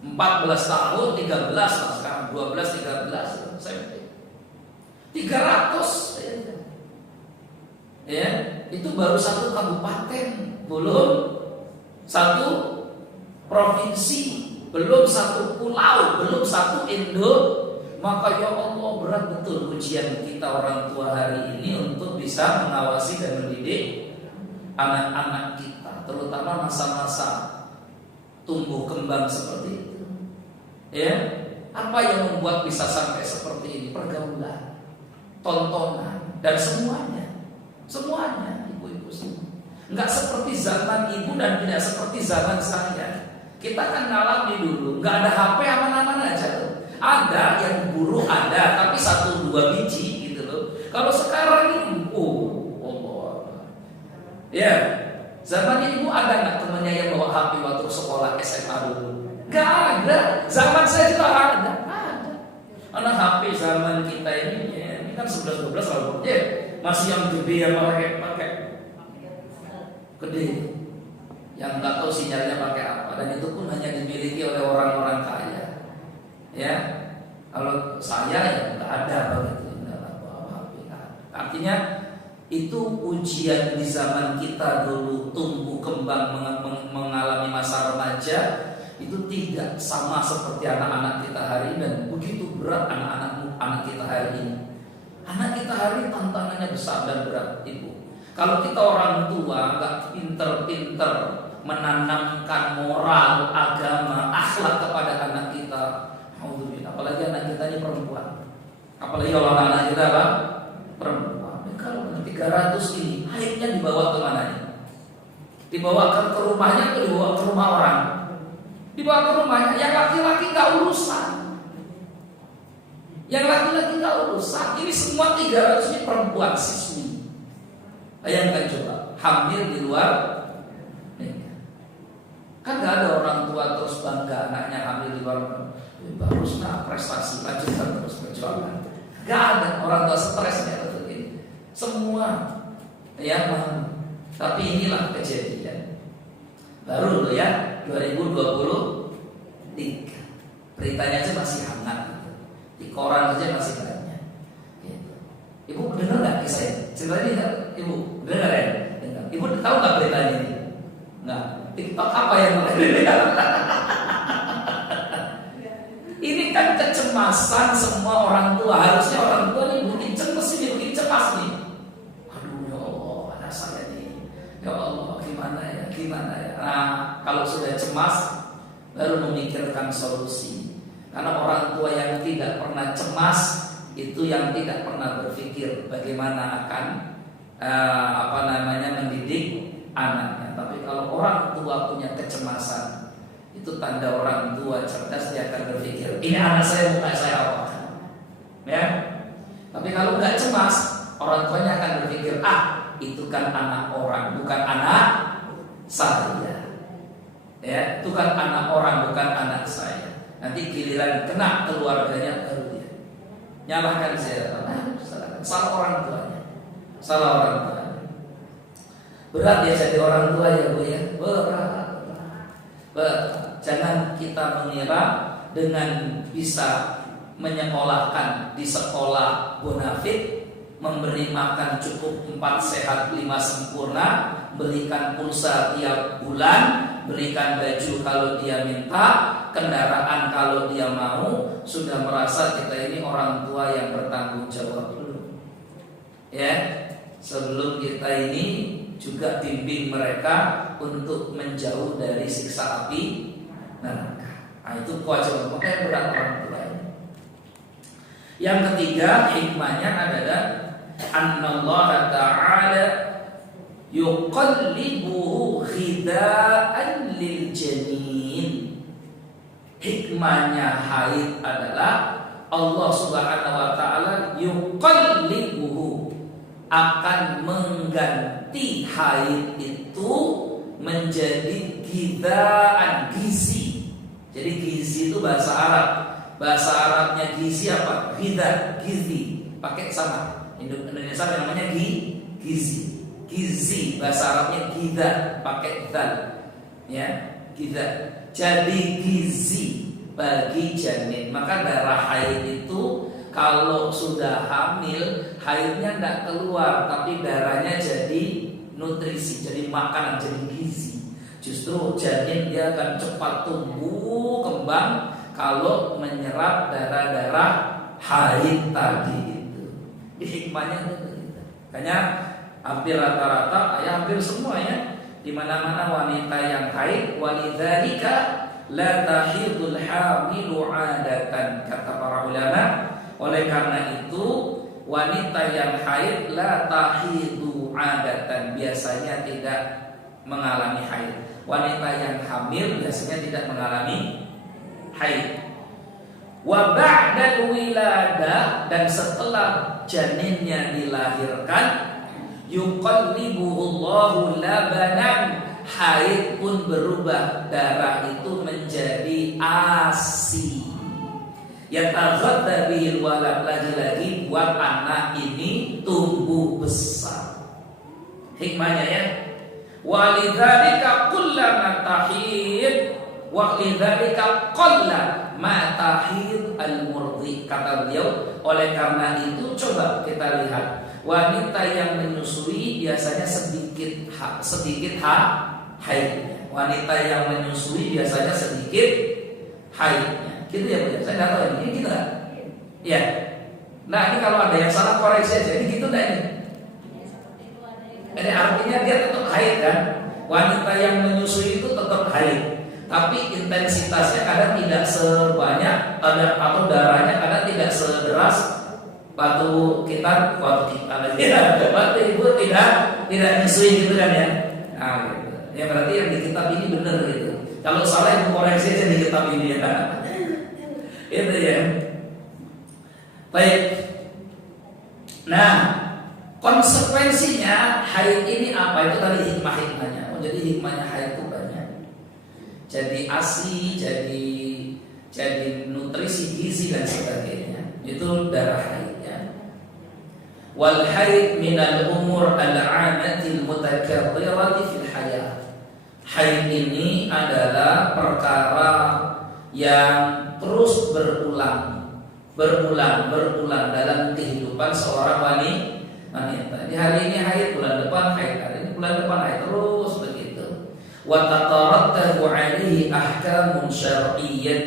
14 tahun, 13 lah sekarang, 12, 13 SMP. 300 ya, itu baru satu kabupaten, belum satu provinsi, belum satu pulau, belum satu Indo. Maka ya Allah, berat betul ujian kita orang tua hari ini untuk bisa mengawasi dan mendidik anak-anak kita, terutama masa-masa tumbuh kembang seperti itu. Ya, apa yang membuat bisa sampai seperti ini? Pergaulan, tontonan, dan semuanya ibu-ibu semua. Enggak seperti zaman ibu dan tidak seperti zaman saya. Kita kan ngalami dulu, enggak ada HP, aman-aman aja tuh. Ada yang buruk ada, tapi 1-2 biji gitu loh. Kalau sekarang ini, Allah. Ya, zaman ibu ada nggak temannya yang bawa HP waktu sekolah SMA dulu? Enggak ada. Zaman saya juga ada. Anak HP zaman kita ini kan 11-12 kalau masih yang gede yang pakai gede, yang nggak tahu sinyalnya pakai apa, dan itu pun hanya dimiliki oleh orang-orang kaya. Ya, kalau saya ya nggak ada begitu, nggak bawa HP. Artinya itu ujian di zaman kita dulu tumbuh kembang mengalami masa remaja itu tidak sama seperti anak-anak kita hari ini, dan begitu berat anak kita hari ini. Anak kita hari ini tantangannya besar dan berat, ibu. Kalau kita orang tua nggak pinter-pinter menanamkan moral, agama, akhlak kepada anak kita, apalagi anak kita ini perempuan, apalagi kalau anak kita apa? Perempuan. Kalau 300 ini akhirnya dibawa ke mana nih? Dibawa ke rumahnya atau dibawa ke rumah orang? Dibawa ke rumahnya. Yang laki-laki nggak urusan. Yang laki-laki nggak urusan. Ini semua 300 ini perempuan siswi. Bayangkan coba, hamil di luar nikah. Kan nggak ada orang tua terus bangga anaknya hamil di luar nikah. Baguslah prestasi, lanjutkan terus perjuangan. Nggak ada orang tua stresnya betul ini. Semua yang mau. Tapi inilah kejadian. Baru loh ya, 2023. Beritanya aja masih hangat. Di koran aja masih banyak. Gitu. Ibu dengar nggak kisah cerita ini? Ibu dengar ya? Dengar. Ibu tahu nggak berita ini? Nggak. TikTok apa yang ini kan kecemasan semua orang tua. Harusnya orang tua ini bikin cemas ini, bikin cemas nih. Aduh ya Allah, anak saya nih. Ya Allah, gimana ya? Nah, kalau sudah cemas, baru memikirkan solusi. Karena orang tua yang tidak pernah cemas itu yang tidak pernah berpikir bagaimana akan mendidik anaknya. Tapi kalau orang tua punya kecemasan, itu tanda orang tua cerdas, dia akan berpikir ini anak saya, bukan saya apa. Ya. Tapi kalau nggak cemas, orang tuanya akan berpikir itu kan anak orang, bukan anak saya. Ya, itu kan anak orang, bukan anak saya. Nanti giliran kena keluarganya baru dia nyalahkan saya. Salah orang tuanya. Salah orang tuanya. Berat ya jadi orang tua ya Bu ya. Berat. Jangan kita mengira dengan bisa menyekolahkan di sekolah bonafit, memberi makan cukup 4 sehat 5 sempurna, berikan pulsa tiap bulan, berikan baju kalau dia minta, kendaraan kalau dia mau, sudah merasa kita ini orang tua yang bertanggung jawab dulu. Ya, sebelum kita ini juga bimbing mereka untuk menjauh dari siksa api neraka. Nah, itu kewajiban. Makanya berat orang tua ini. Yang ketiga hikmahnya adalah annallaha ta'ala yuqallibuhu khida'an lil janin. Hikmahnya haid adalah Allah Subhanahu wa taala yuqallibuhu, akan mengganti haid itu menjadi khida'an, gizi. Jadi gizi itu bahasa Arab. Bahasa Arabnya gizi apa? Khida, gizi. Pakai sama. Indonesia namanya gizi. Gizi bahasa Arabnya khida, pakai dzal. Ya, khida. Jadi gizi bagi janin. Maka darah haid itu kalau sudah hamil, haidnya tidak keluar, tapi darahnya jadi nutrisi, jadi makanan, jadi gizi. Justru janin dia akan cepat tumbuh kembang kalau menyerap darah-darah haid tadi itu. Di hikmahnya itu begitu. Makanya hampir rata-rata, ya hampir semua ya, di mana-mana wanita yang haid, walidzalika la tahidul hamilu 'adatan, kata para ulama. Oleh karena itu wanita yang haid la tahidu 'adatan, biasanya tidak mengalami haid. Wanita yang hamil biasanya tidak mengalami haid. Wa ba'dal wiladah, dan setelah janinnya dilahirkan, yuqallibuhullahu labanan, haid pun berubah, darah itu menjadi ASI. Yataghadda bihil walad, lagi-lagi buat anak ini tumbuh besar. Hikmahnya ya, walidzalika kullama tahid wa lidzalika qalla ma tahid al-murdi, kata beliau. Oleh karena itu coba kita lihat, wanita yang menyusui biasanya sedikit haidnya. Wanita yang menyusui biasanya sedikit haidnya. Gitu ya Bu? Saya nggak tahu ini gitu nggak? Ya. Nah ini kalau ada yang salah koreksi aja. Ini gitu nggak ini? Ini artinya dia tetap haid kan? Wanita yang menyusui itu tetap haid, tapi intensitasnya kadang tidak sebanyak, atau darahnya kadang tidak sederas waktu ibu tidak menyusui gitu kan ya? Nah, gitu. Ya berarti yang di kitab ini benar gitu. Kalau salah ibu koreksi aja di kitab ini ya. Itu ya. Baik. Nah, konsekuensinya haid ini apa? Itu tadi hikmah-hikmahnya. Jadi hikmahnya haid itu banyak. Jadi ASI, jadi nutrisi, gizi dan sebagainya. Itu darah haidnya. Wal haid minal umur al-'amatil mutakarrirati fil hayat. Haid ini adalah perkara yang terus berulang dalam kehidupan seorang wanita. Di hari ini haid, bulan depan haid, hari ini bulan depan haid, terus begitu. Wa tatarattabu 'alaihi ahkamun syar'iyyah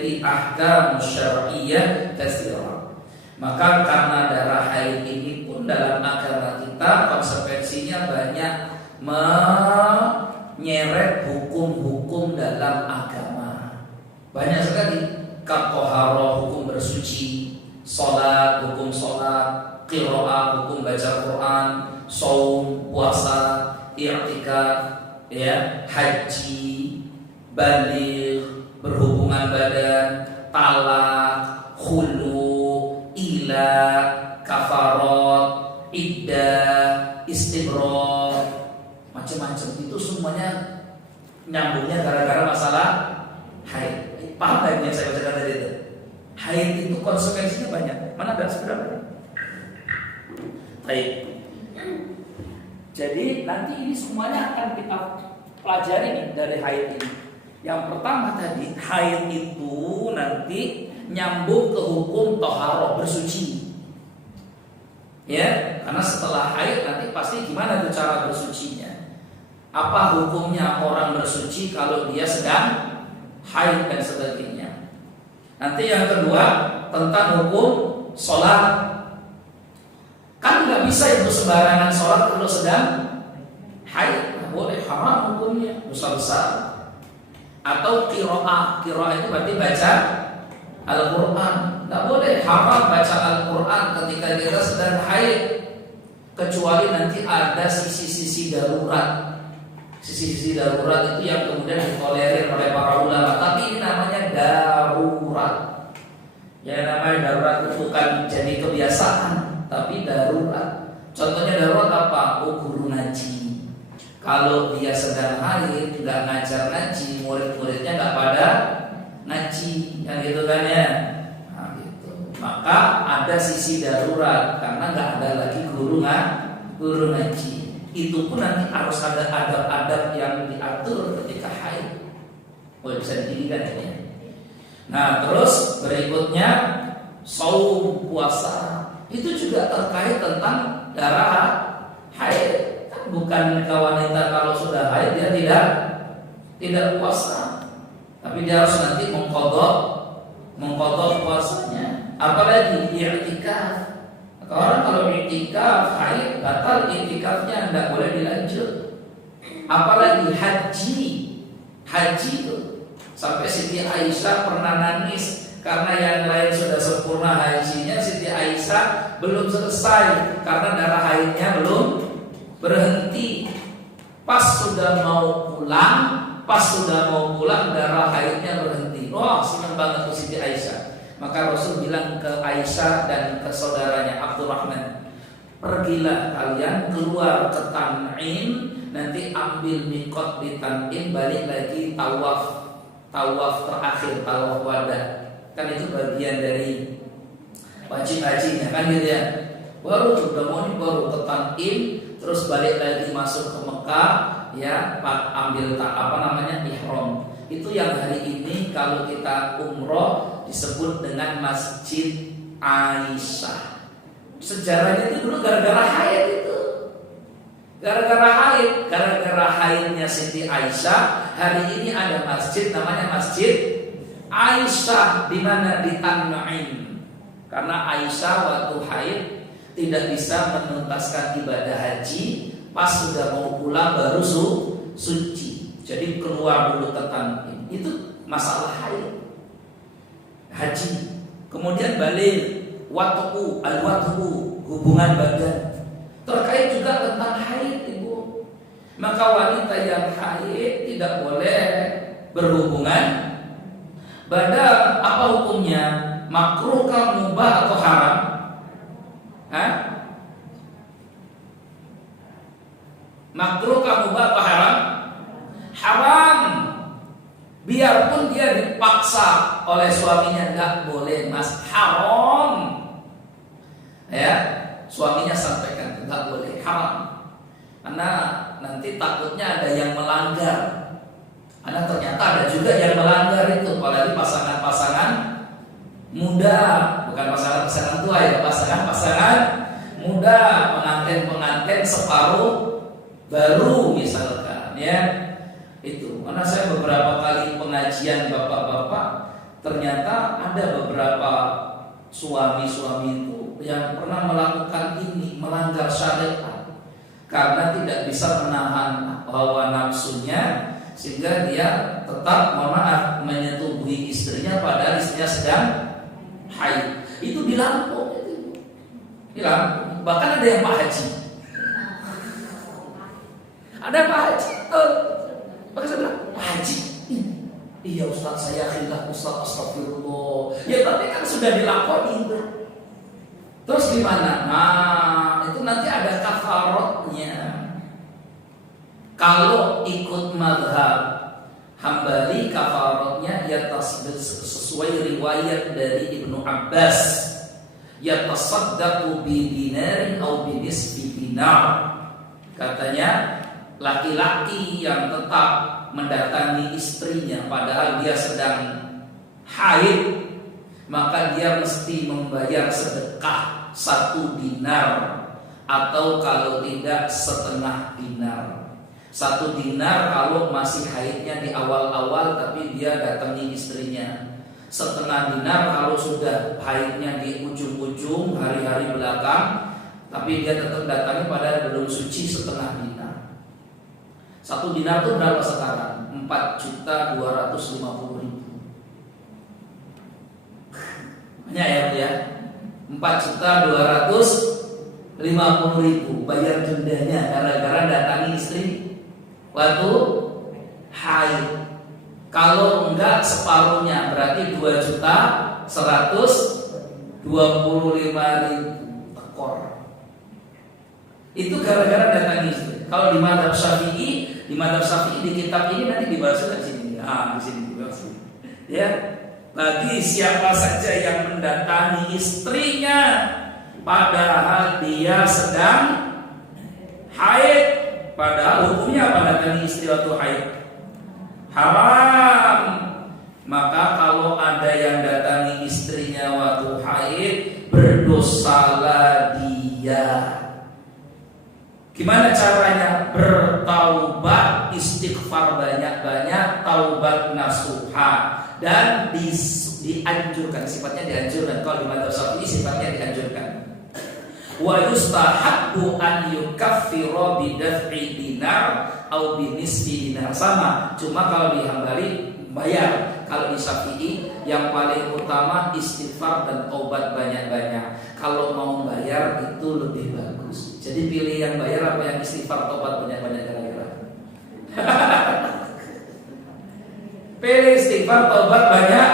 katsira. Maka karena darah haid ini pun dalam agama kita konsekuensinya banyak menyeret hukum-hukum dalam agama. Banyak sekali. Qathaharah, hukum bersuci, salat, hukum salat, qiraah, hukum baca Quran, shaum, puasa, i'tikaf, ya, haji, baligh, berhubungan badan, talak, khulu, ila, kafarat, iddah, istibra, macam-macam. Itu semuanya nyambungnya gara-gara masalah haid. Paham gak yang saya bacakan tadi itu? Haid itu konsekuensinya banyak. Mana ada seberapa? Baik. Jadi nanti ini semuanya akan kita pelajari nih dari haid ini. Yang pertama tadi, haid itu nanti nyambung ke hukum toharoh, bersuci. Ya, karena setelah haid nanti pasti gimana tuh cara bersucinya? Apa hukumnya orang bersuci kalau dia sedang haid dan sebagainya. Nanti yang kedua tentang hukum sholat. Kan nggak bisa itu sembarangan sholat kalau sedang haid, nggak boleh, haram hukumnya, dosa besar. Atau qiraah itu berarti baca Al-Quran. Tidak boleh, haram baca Al-Quran ketika kita sedang haid, kecuali nanti ada sisi-sisi darurat. Sisi-sisi darurat itu yang kemudian ditolerir oleh para ulama. Tapi ini namanya darurat. Ya, namanya darurat itu bukan jadi kebiasaan, tapi darurat. Contohnya darurat apa? Oh, guru ngaji. Kalau dia sedang haid, nggak ngajar ngaji, murid-muridnya nggak pada ngaji, yang gitu kan ya. Nah, gitu. Maka ada sisi darurat karena nggak ada lagi guru ngaji. Itu pun nanti harus ada adab-adab yang diatur ketika haid. Boleh bisa didirikan ya. Nah, terus berikutnya saum, puasa. Itu juga terkait tentang darah haid. Bukan wanita kalau sudah haid dia tidak puasa, tapi dia harus nanti mengqadha puasanya. Apalagi i'tikaf. Orang kalau i'tikaf haid batal i'tikafnya, tidak boleh dilanjut. Apalagi haji itu sampai Siti Aisyah pernah nangis karena yang lain sudah sempurna hajinya, Siti Aisyah belum selesai karena darah haidnya belum berhenti. Pas sudah mau pulang darah haidnya berhenti. Wah, senang banget tuh Siti Aisyah. Maka Rasul bilang ke Aisyah dan ke saudaranya Abdurrahman, pergilah kalian keluar ke Tan'im, nanti ambil mikot di Tan'im, balik lagi tawaf terakhir, tawaf wada. Kan itu bagian dari wajib hajinya kan gitu ya. Baru sudah mau baru ke Tan'im, terus balik lagi masuk ke Mekah, ya, ambil ihram. Itu yang hari ini kalau kita umroh disebut dengan Masjid Aisyah. Sejarahnya itu dulu gara-gara haid itu. Gara-gara haidnya Siti Aisyah, hari ini ada masjid namanya Masjid Aisyah di mana di Tan'im. Karena Aisyah waktu haid tidak bisa menuntaskan ibadah haji, pas sudah mau pulang baru suci. Jadi keluar dulu ke Tan'im. Itu masalah haji. Kemudian balik al-wat'u, hubungan badan. Terkait juga tentang haid, Ibu. Maka wanita yang haid tidak boleh berhubungan badan. Apa hukumnya? Makruh kah, mubah atau haram? Makruh kah, mubah atau haram? Haram. Biarpun dia dipaksa oleh suaminya, nggak boleh, Mas, haram. Ya, suaminya sampaikan nggak boleh, haram. Karena nanti takutnya ada yang melanggar. Karena ternyata ada juga yang melanggar itu, apalagi pasangan-pasangan muda, bukan pasangan-pasangan tua ya, pasangan-pasangan muda, pengantin-pengantin separuh baru misalkan, ya. Itu karena saya beberapa kali pengajian bapak-bapak, ternyata ada beberapa suami-suami itu yang pernah melakukan ini, melanggar syariat karena tidak bisa menahan hawa nafsunya, sehingga dia tetap menyetubuhi istrinya padahal istrinya sedang haid. Itu di Lampung, bahkan ada yang Pak Haji, maka saya bilang, Pak Haji, iya Ustaz, saya khilaf Ustaz, astagfirullah. Ya tapi kan sudah dilakoni. Terus gimana? Nah, itu nanti ada kafaratnya. Kalau ikut mazhab Hambali, kafaratnya ya sesuai riwayat dari Ibnu Abbas, ya tasaddaqu bi dinarin aw bi nisfi dinar. Katanya laki-laki yang tetap mendatangi istrinya padahal dia sedang haid, maka dia mesti membayar sedekah 1 dinar, atau kalau tidak setengah dinar. 1 dinar kalau masih haidnya di awal-awal tapi dia datangi istrinya. Setengah dinar kalau sudah haidnya di ujung-ujung hari-hari belakang tapi dia tetap datangi padahal belum suci, setengah dinar. 1 dinar itu berapa sekarang? 4.250.000. ya, 4.250.000 bayar dendanya gara-gara datangi istri waktu haid. Kalau enggak separuhnya berarti 2.125.000 tekor. Itu gara-gara datangi istri. Kalau di mazhab Syafi'i, di kitab ini nanti dibahas di sini. Di sini dibahas. Ya. Bagi siapa saja yang mendatangi istrinya padahal dia sedang haid, padahal hukumnya apa datangi istri waktu haid? Haram. Maka kalau ada yang datangi istrinya waktu haid, berdosalah dia. Gimana caranya? Bertaubat, istighfar banyak-banyak, taubat nasuha, dan dianjurkan, sifatnya dianjurkan. Kalau di mazhab Syafi'i sifatnya dianjurkan. Wa yustahabbu an yukaffira bi daf'i dinar au bi nisfi dinar, sama. Cuma kalau di Hambali bayar. Kalau di Syafi'i yang paling utama istighfar dan taubat banyak-banyak. Kalau mau bayar itu lebih bagus. Jadi pilih yang bayar apa yang istighfar taubat banyak-banyak kira-kira? Pilih istighfar taubat banyak.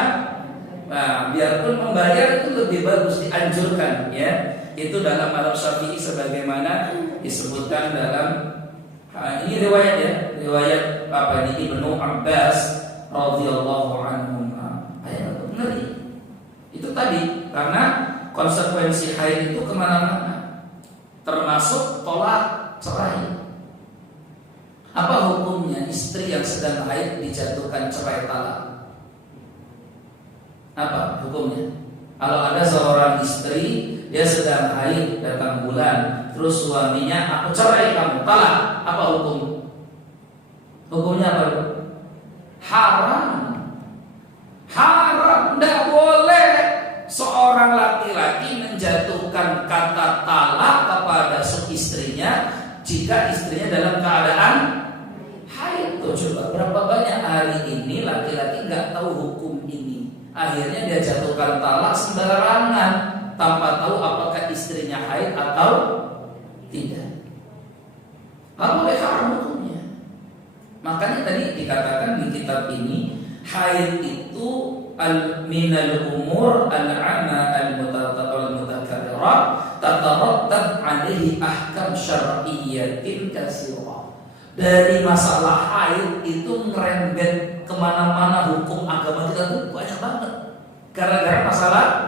Nah, biarpun membayar itu lebih bagus, dianjurkan ya. Itu dalam mazhab Syafi'i sebagaimana disebutkan dalam ini riwayat ya, riwayat apa ini Ibnu Abbas radhiyallahu anhu. Ngeri. Itu tadi karena konsekuensi haid itu kemana-mana, termasuk tolak cerai. Apa hukumnya istri yang sedang haid dijatuhkan cerai talak? Apa hukumnya? Kalau ada seorang istri dia sedang haid datang bulan, terus suaminya, aku cerai kamu, talak, apa hukum? Hukumnya apa? Haram. Haram, tidak boleh seorang laki-laki menjatuhkan kata talak kepada istrinya jika istrinya dalam keadaan haid. Tuh coba berapa banyak hari ini laki-laki nggak tahu hukum ini, akhirnya dia jatuhkan talak sembarangan tanpa tahu apakah istrinya haid atau tidak. Nggak boleh, haram hukumnya. Makanya tadi dikatakan di kitab ini, haid itu minal umur al-'ama al-mutakarrirah tatarattab 'alaihi ahkam syar'iyyatin katsirah. Dari masalah haid itu ngerembet kemana-mana hukum agama kita tuh banyak banget. Gara-gara masalah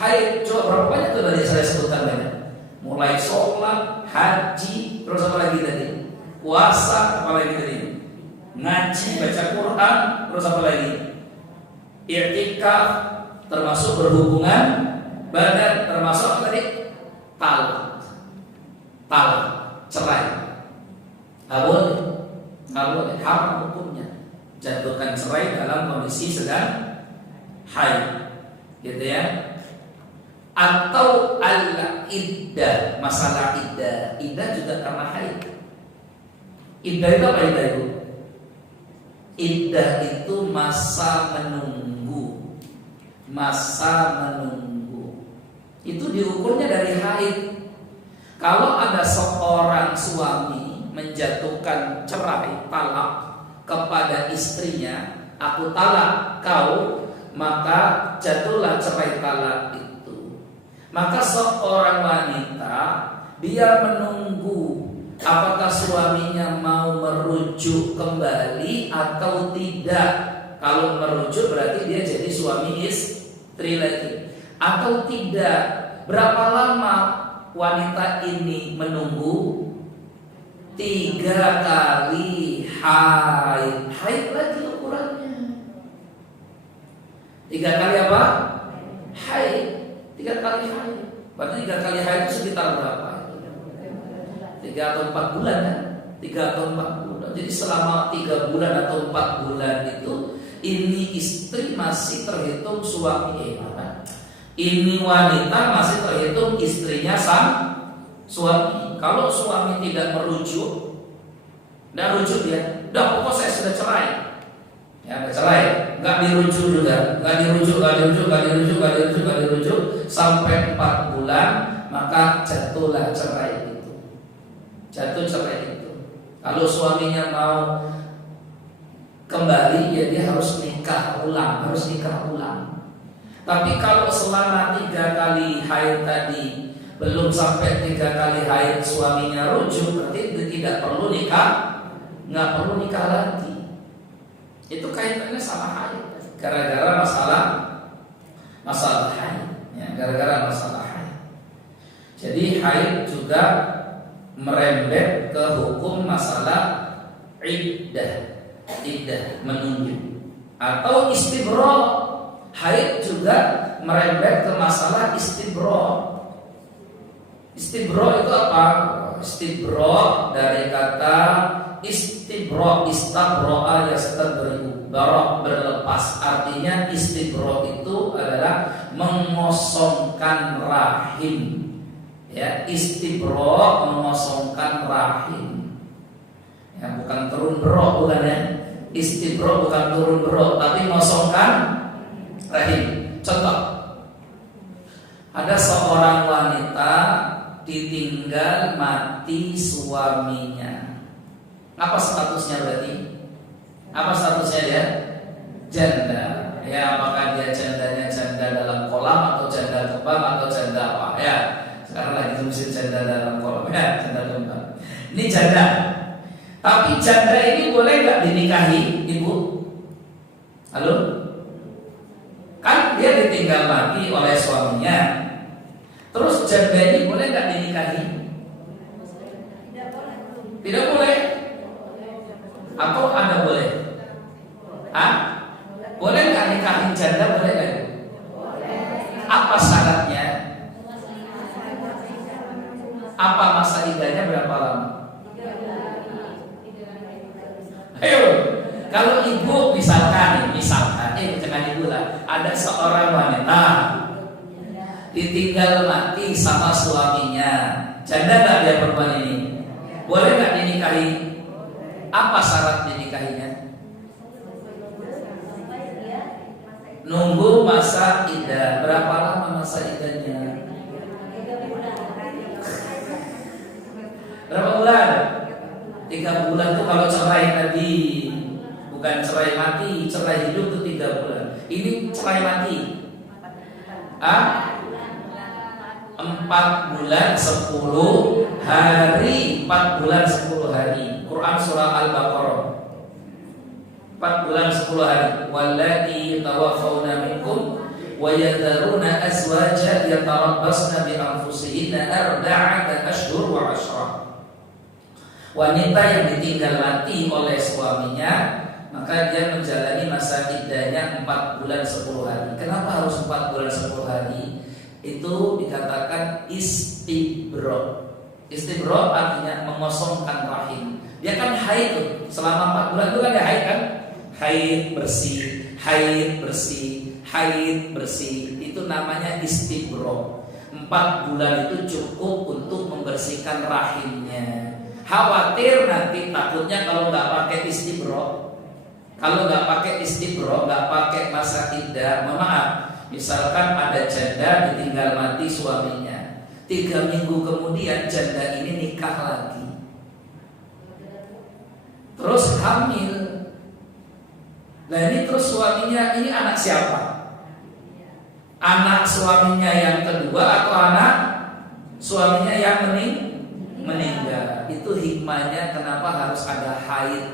haid. Coba berapa banyak tuh tadi saya sebutkan banyak. Mulai sholat, haji, terus apa lagi tadi? Puasa, apa lagi tadi? Ngaji, baca Quran, terus apa lagi? I'tikaf, termasuk berhubungan badan, termasuk apa tadi? Talak, cerai. Nggak boleh, haram hukumnya. Jatuhkan cerai dalam kondisi sedang haid, gitu ya. Atau al-iddah, masalah iddah juga karena haid. Iddah itu apa iddah itu? Iddah itu masa menunggu. Itu diukurnya dari haid. Kalau ada seorang suami menjatuhkan cerai, talak kepada istrinya, aku talak kau, maka jatuhlah cerai talak itu. Maka seorang wanita dia menunggu apakah suaminya mau merujuk kembali atau tidak. Kalau merujuk berarti dia jadi suami istri lagi atau tidak. Berapa lama wanita ini menunggu? 3 kali haid. Haid lagi ukurannya. 3 kali apa? Haid. 3 kali haid. Berarti 3 kali haid itu sekitar berapa? 3 atau 4 bulan kan? 3 atau 4 bulan. Jadi selama 3 bulan atau 4 bulan itu, ini istri masih terhitung suami. Ini wanita masih terhitung istrinya sang suami. Kalau suami tidak merujuk, tidak rujuk dia, udah pokok saya sudah cerai. Ya, cerai, nggak dirujuk juga, nggak dirujuk. cerai itu. Jatuh cerai itu. Kalau suaminya mau kembali, ya dia harus nikah ulang, Tapi kalau selama 3 kali haid tadi belum sampai 3 kali haid suaminya rujuk, berarti tidak perlu nikah, nggak perlu nikah lagi. Itu kaitannya sama haid, gara-gara masalah haid, ya, gara-gara masalah haid. Jadi haid juga merembet ke hukum masalah iddah menunggu atau istibra. Haid juga merembet ke masalah istibra. Istibra itu apa? Istibra dari kata istibra, istabro'a yastabri'u, barok berlepas. Artinya istibra itu adalah mengosongkan rahim. Ya, istibra mengosongkan rahim. Ya, bukan turun bro, bukan ya. Istibra bukan turun bro, tapi mengosongkan rahim. Contoh, ada seorang wanita ditinggal mati suaminya. Apa statusnya berarti? Apa statusnya dia? Janda. Ya, apakah dia jandanya janda dalam kolam atau janda kembang atau janda apa? Ya, sekarang lagi musim janda dalam kolam, ya, janda kembang. Ini janda. Tapi janda ini boleh nggak dinikahi, ibu? Halo? Kan dia ditinggal mati oleh suaminya. Terus janda ini boleh nggak dinikahi? Tidak boleh. Atau Anda boleh? Boleh nggak nikahin janda? Boleh nggak? Apa syaratnya? Apa masa iddahnya berapa lama? Ayo, kalau ibu misalkan, jangan ibu lah, ada seorang wanita ditinggal mati sama suaminya, janda nggak dia perempuan ini? Boleh nggak dinikahi? Apa syarat dinikahinya? Nunggu masa iddah. Berapa lama masa iddahnya? Berapa bulan? 3 bulan tuh kalau cerai tadi, bukan cerai mati, cerai hidup tuh 3 bulan. Ini cerai mati. 4 bulan 10 hari. 4 bulan 10 hari. Quran surah Al-Baqarah. 4 bulan 10 hari. Wallati tawaffawna minkum wa yadharuna azwaja yatarabbasna bi anfusihinna arba'ata ashhur wa 'ashra. Wanita yang ditinggal mati oleh suaminya, maka dia menjalani masa iddahnya 4 bulan 10 hari. Kenapa harus 4 bulan 10 hari? Itu dikatakan istibra. Istibra artinya mengosongkan rahim. Dia kan haid selama 4 bulan itu kan dia haid kan? Haid bersih, haid bersih, haid bersih. Itu namanya istibra. 4 bulan itu cukup untuk membersihkan rahimnya. Khawatir nanti takutnya kalau nggak pakai istibra, nggak pakai masa iddah, maaf, misalkan ada janda ditinggal mati suaminya, 3 minggu kemudian janda ini nikah lagi, terus hamil. Nah ini terus suaminya ini anak siapa? Anak suaminya yang kedua atau anak suaminya yang meninggal? Itu hikmahnya kenapa harus ada haid.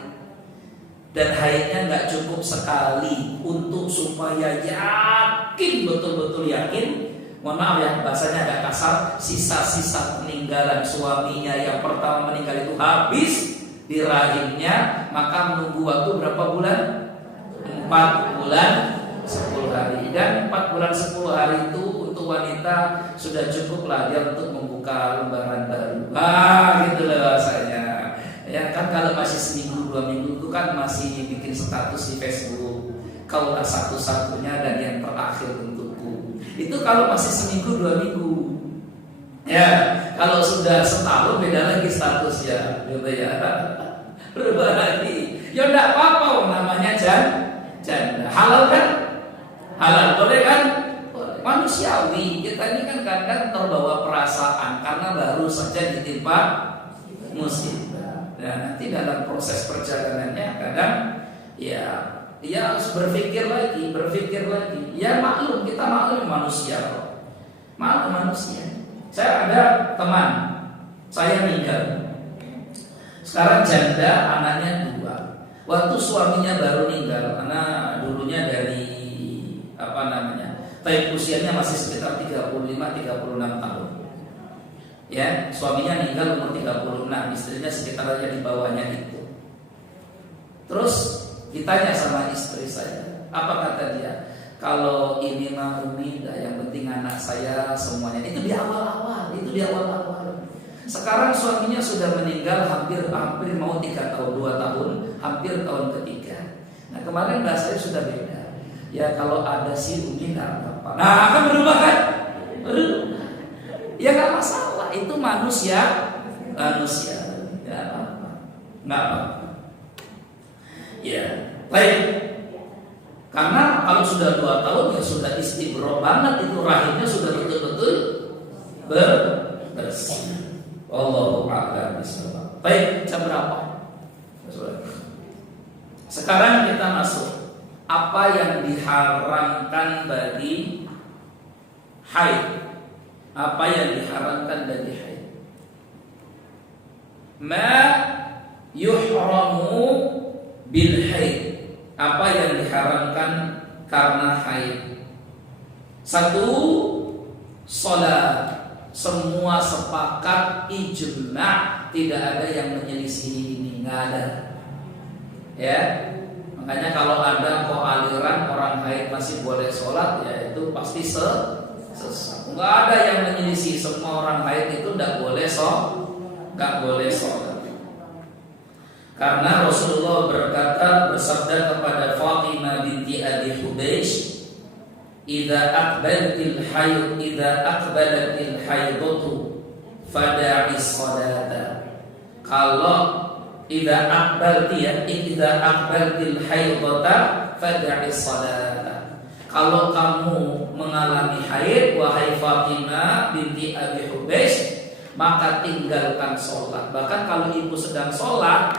Dan haidnya nggak cukup sekali, untuk supaya yakin, betul-betul yakin. Mohon maaf ya, bahasanya agak kasar. Sisa-sisa peninggalan suaminya yang pertama meninggal itu habis di rahimnya, maka menunggu waktu berapa bulan? 4 bulan 10 hari. Dan 4 bulan 10 hari itu untuk wanita sudah cukup lah dia untuk membuka lembaran baru. Gitu loh bahasanya. Ya kan, kalau masih seminggu 2 minggu itu kan masih bikin status di Facebook, kaulah satu-satunya dan yang terakhir untukku. Itu kalau masih seminggu 2 minggu. Ya, kalau sudah setahun beda lagi statusnya, gitu ya. Berubah lagi. Ya enggak apa-apa, namanya janda. Halal kan? Halal, boleh kan? Boleh. manusiawi. Kita ini kan kadang terbawa perasaan karena baru saja ditimpa musibah. Nah, nanti dalam proses perjalanannya kadang ya dia harus berpikir lagi. Ya maklum, kita maklum manusia. Maklum manusia. Saya ada teman, saya meninggal. Sekarang janda, anaknya 2. Waktu suaminya baru meninggal, karena dulunya dari tapi usianya masih sekitar 35-36 tahun. Ya, suaminya meninggal umur 36, istrinya sekitar aja di bawahnya itu. Terus ditanya sama istri saya, apa kata dia? Kalau ini mah Umi, yang penting anak saya semuanya. Itu di awal-awal. Sekarang suaminya sudah meninggal hampir mau 3 tahun, 2 tahun, hampir tahun ketiga. Nah kemarin bahasanya sudah beda. Ya kalau ada si Umi nggak apa-apa. Nah kan berubah kan? Ya nggak masalah. Itu manusia. Ya apa? Nggak apa. Ya baik. Karena kalau sudah 2 tahun ya sudah istibro banget, itu rahimnya sudah betul-betul bersih. Allahu a'lam bishawab. Baik, jam berapa? Sekarang kita masuk. Apa yang diharamkan bagi haid? Apa yang diharamkan bagi haid? Ma yuhramu bil haid. Apa yang diharamkan karena haid? 1, sholat. Semua sepakat ijma', tidak ada yang menyelisih ini, nggak ada. Ya, makanya kalau ada aliran orang haid masih boleh sholat, ya itu pasti sesat. Nggak ada yang menyelisih, semua orang haid itu nggak boleh sholat. Karena Rasulullah bersabda kepada Fatimah binti Abi Hubeish, idza aqbalatil haidatu fada'is salata. Kalau idza aqbalatil haidata fada'is salata. Kalau kamu mengalami haid, wahai Fatimah binti Abi Hubeish, maka tinggalkan sholat. Bahkan kalau ibu sedang sholat,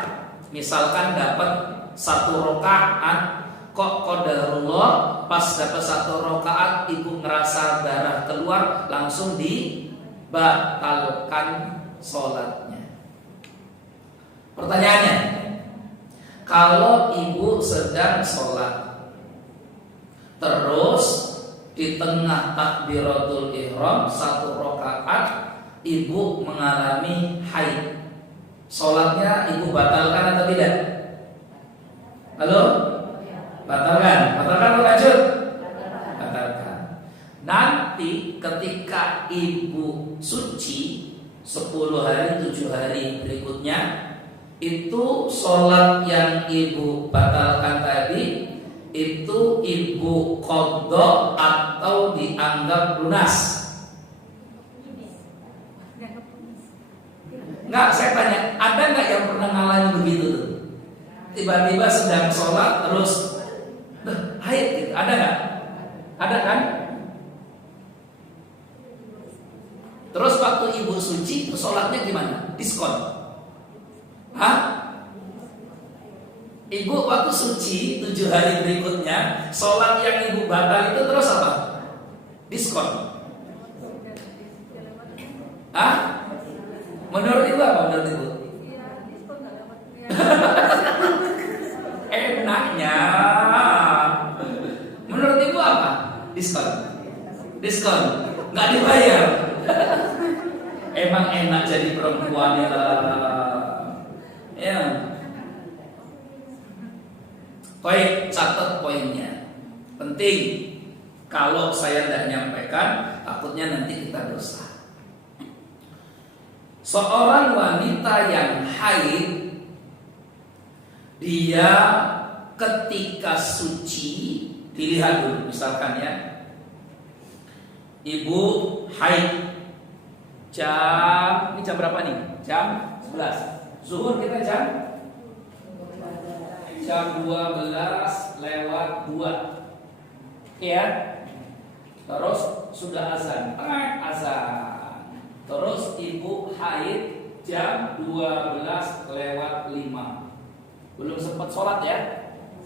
misalkan dapat 1 rakaat, kok qadarullah pas dapat 1 rakaat ibu ngerasa darah keluar, langsung dibatalkan sholatnya. Pertanyaannya, kalau ibu sedang sholat terus di tengah takbiratul ihram 1 rakaat ibu mengalami haid, sholatnya ibu batalkan atau tidak? Halo? Batalkan atau lanjut? Batalkan. Nanti ketika ibu suci 10 hari 7 hari berikutnya, itu sholat yang ibu batalkan tadi itu ibu qadha atau dianggap lunas? Enggak, saya tanya, ada nggak yang pernah ngalamin begitu tuh? Tiba-tiba sedang sholat terus haid gitu, ada nggak? Ada kan? Terus waktu ibu suci, sholatnya gimana? Diskon? Hah? Ibu waktu suci 7 hari berikutnya, sholat yang ibu batal itu terus apa? Diskon? Hah? Menurut ibu apa? Menurut ibu? Enaknya. Menurut ibu apa? Diskon. Nggak dibayar. Emang enak jadi perempuan ya. Baik, catat poinnya. Penting. Kalau saya tidak nyampaikan, takutnya nanti kita dosa. Seorang wanita yang haid, dia ketika suci, dilihat dulu misalkan ya, ibu haid ini jam berapa nih? Jam 11. Zuhur kita jam 12 lewat 2. Ya. Terus sudah azan, azan. Terus ibu haid jam 12:05. Belum sempat sholat ya,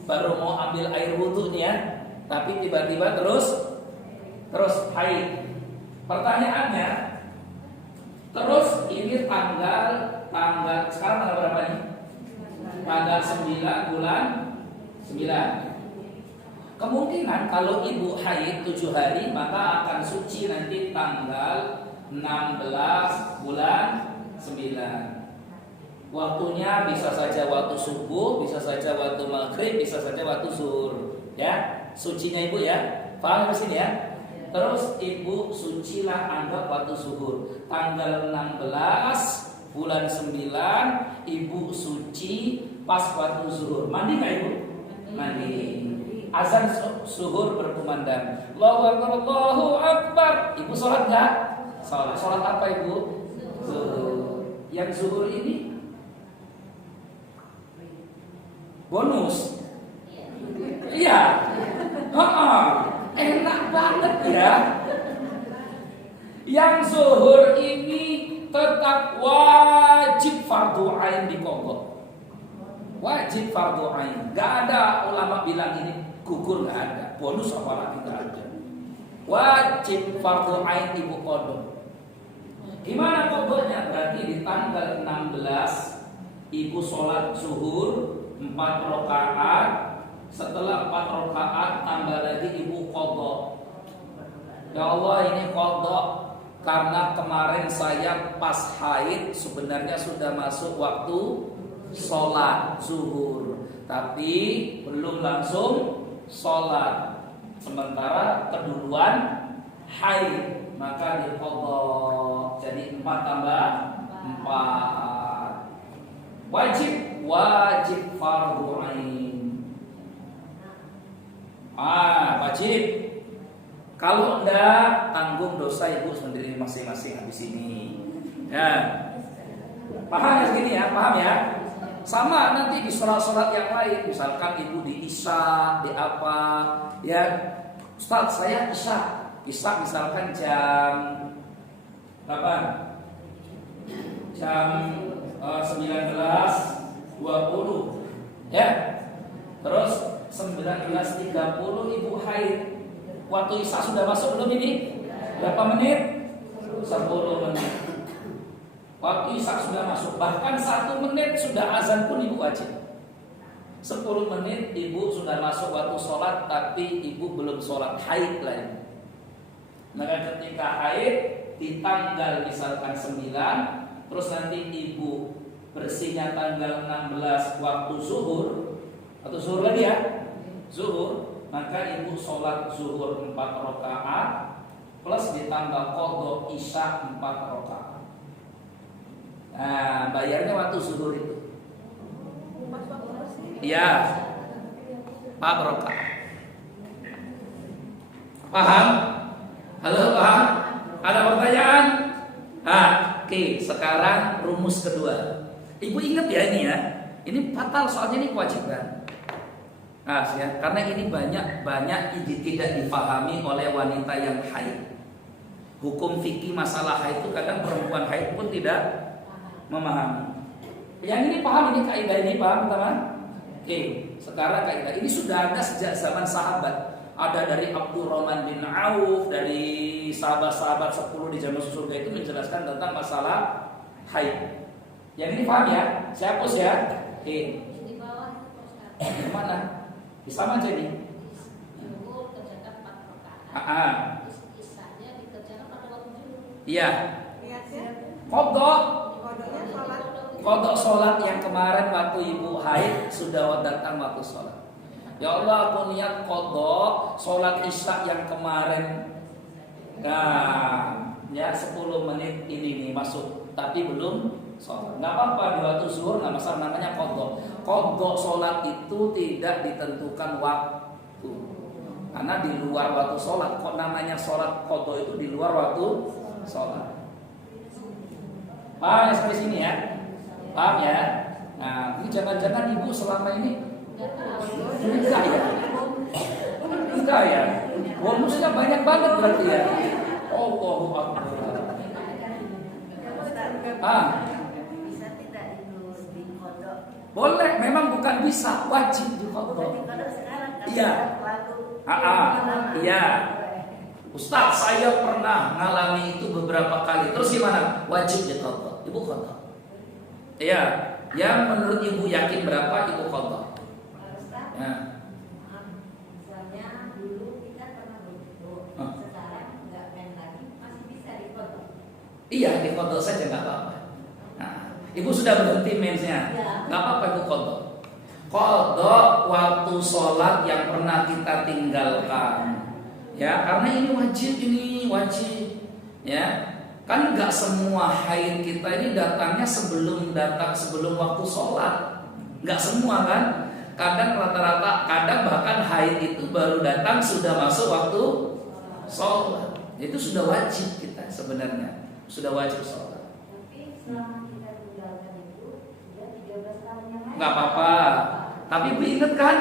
baru mau ambil air wudhu nih ya, tapi tiba-tiba terus haid. Pertanyaannya, terus ini tanggal sekarang tanggal berapa nih? Tanggal 9 bulan 9. Kemungkinan kalau ibu haid 7 hari maka akan suci nanti tanggal 16 bulan 9. Waktunya bisa saja waktu subuh, bisa saja waktu maghrib, bisa saja waktu zuhur. Ya, sucinya ibu ya. Paham di sini ya? Terus ibu sucilah anggap waktu zuhur. Tanggal 16 bulan 9 ibu suci pas waktu zuhur. Mandi nggak ibu? Mandi. Azan zuhur berkumandang. Allahu Akbar. Ibu sholat nggak? Sholat. Sholat apa ibu? Zuhur. Yang zuhur ini bonus. Iya. Enak banget ya. Yang zuhur ini tetap wajib fardu ain diqadha. Wajib fardu ain. Gak ada ulama bilang ini gugur, gak ada. Bonus apalagi gak ada. Wajib fardu ain ibu qadha. Gimana qadhanya? Berarti di tanggal 16 ibu sholat zuhur 4 rakaat. Setelah 4 rakaat tambah lagi ibu qadha. Ya Allah, ini qadha karena kemarin saya pas haid sebenarnya sudah masuk waktu sholat zuhur, tapi belum langsung sholat. Sementara keduluan haid, maka diqadha. Jadi 4 tambah 4. Wajib fardu ain. Wajib. Kalau enggak, tanggung dosa ibu sendiri masing-masing habis ini. Ya. Paham ya segini ya? Paham ya? Sama nanti di sholat-sholat yang lain. Misalkan ibu di isya, di apa, ya. Ustaz, saya isya. Isya misalkan jam berapa? Jam 19.20. Ya. Terus 19.30 ibu haid. Waktu isya sudah masuk belum ini? Berapa menit? 10 menit. Waktu isya sudah masuk. Bahkan 1 menit sudah azan pun ibu wajib. 10 menit ibu sudah masuk waktu sholat, tapi ibu belum sholat haid lagi. Maka ketika haid di tanggal misalkan 9, terus nanti ibu bersihnya tanggal 16 waktu zuhur, atau zuhur lagi ya, zuhur. Maka ibu sholat zuhur 4 rakaat plus ditambah qadha isya 4 rakaat. Nah, bayarnya waktu zuhur itu. Iya, 4 rakaat. Paham? Halo, paham? Ada pertanyaan? Oke, sekarang rumus kedua. Ibu ingat ya ini ya. Ini fatal soalnya ini kewajiban. Ya, karena ini banyak tidak dipahami oleh wanita yang haid. Hukum fikih masalah haid itu kadang perempuan haid pun tidak memahami. Yang ini paham, ini kaidah ini paham teman? Oke, sekarang kaidah ini sudah ada sejak zaman sahabat. Ada dari Abdurrahman bin Auf, dari sahabat-sahabat 10 di zaman surga itu menjelaskan tentang masalah haid. Yang ini paham ya? Saya hapus ya. Oke. Di bawah Mana? Sama aja nih. zuhur kerjakan 4 rakaat. Isanya dikerjakan pada waktu zuhur. Iya. Qadha sholat yang kemarin waktu ibu haid sudah datang waktu sholat. Ya Allah, aku niat qadha sholat isya yang kemarin. Nah, ya 10 menit ini nih masuk, tapi belum sholat. Nggak apa-apa di waktu zuhur, nggak masalah, namanya qadha. Qadha sholat itu tidak ditentukan waktu, karena di luar waktu sholat. Kok namanya sholat qadha itu di luar waktu sholat. Paham ya sampai sini ya? Paham ya? Nah, ini jangan-jangan ibu selama ini enggak ya? Enggak ya? Bonusnya banyak banget berarti ya. Allahu Akbar. Bisa tidak itu dikodok? Boleh, memang bukan bisa, wajib dikodok. Dikodok sekarang kan Iya. Iya. Ustaz, saya pernah ngalami itu beberapa kali. Terus gimana? Wajib dikodok. Ibu kodok. Iya. Yang menurut ibu yakin berapa, ibu kodok. Ya. Misalnya dulu kita pernah begitu, sekarang nggak main lagi, masih bisa dikodok. Iya, dikodok saja nggak apa-apa. Nah, ibu sudah berhenti mensnya, nggak apa-apa ibu kodok. Kodok waktu sholat yang pernah kita tinggalkan. Ya, karena ini wajib, ya. Kan nggak semua haid kita ini datangnya sebelum waktu sholat, nggak semua kan. Kadang rata-rata, kadang bahkan haid itu baru datang sudah masuk waktu sholat. Itu sudah wajib kita sebenarnya, sudah wajib sholat. Tapi selama kita tinggalkan itu sudah 13 tahun yang lain. Nggak apa-apa. Tapi ibu ingat kan?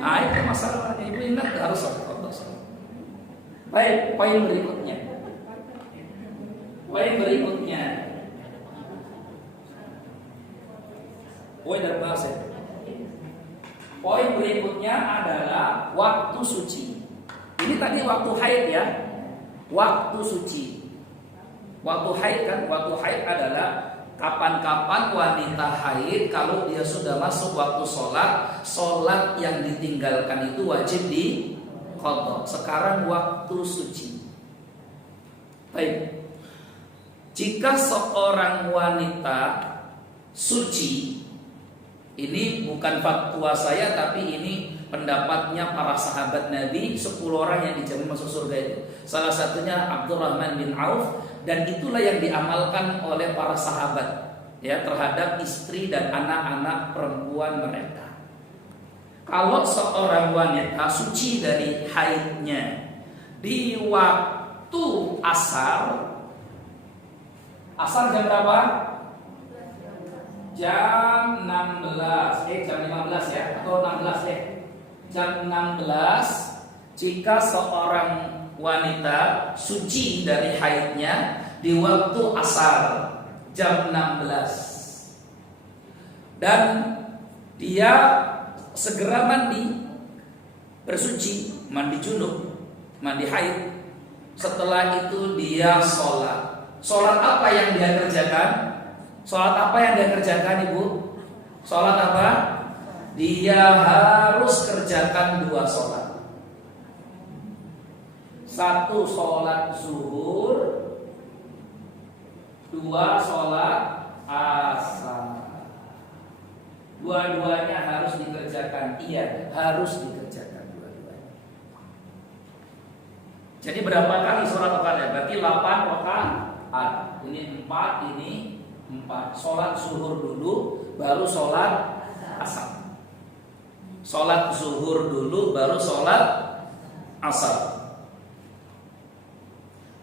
Nah itu masalahnya, ibu ingat harus sholat. Baik, poin berikutnya. Poin berikutnya adalah waktu suci. Ini tadi waktu haid ya. Waktu suci. Waktu haid kan, waktu haid adalah kapan-kapan wanita haid kalau dia sudah masuk waktu sholat yang ditinggalkan itu wajib diqadha. Sekarang waktu suci. Baik. Jika seorang wanita suci, ini bukan fatwa saya tapi ini pendapatnya para sahabat Nabi, 10 orang yang dijamin masuk surga itu. Salah satunya Abdurrahman bin Auf, dan itulah yang diamalkan oleh para sahabat ya terhadap istri dan anak-anak perempuan mereka. Kalau seorang wanita suci dari haidnya di waktu asar jam berapa? Jam 16, jam 15 ya, atau 16 deh. Jam 16, jika seorang wanita suci dari haidnya di waktu asar jam 16 dan dia segera mandi, bersuci, mandi junub, mandi haid. Setelah itu dia sholat. Sholat apa yang dia kerjakan? Sholat apa yang dia kerjakan, Ibu? Sholat apa? Dia harus kerjakan 2 sholat. 1 sholat zuhur, 2 sholat asar. Dua-duanya harus dikerjakan. Iya, harus dikerjakan dua-duanya. Jadi berapa kali sholat rakaat? Berarti 8 rakaat. Ini 4, ini 4. Sholat zuhur dulu, baru sholat asar. Sholat zuhur dulu, baru sholat asar.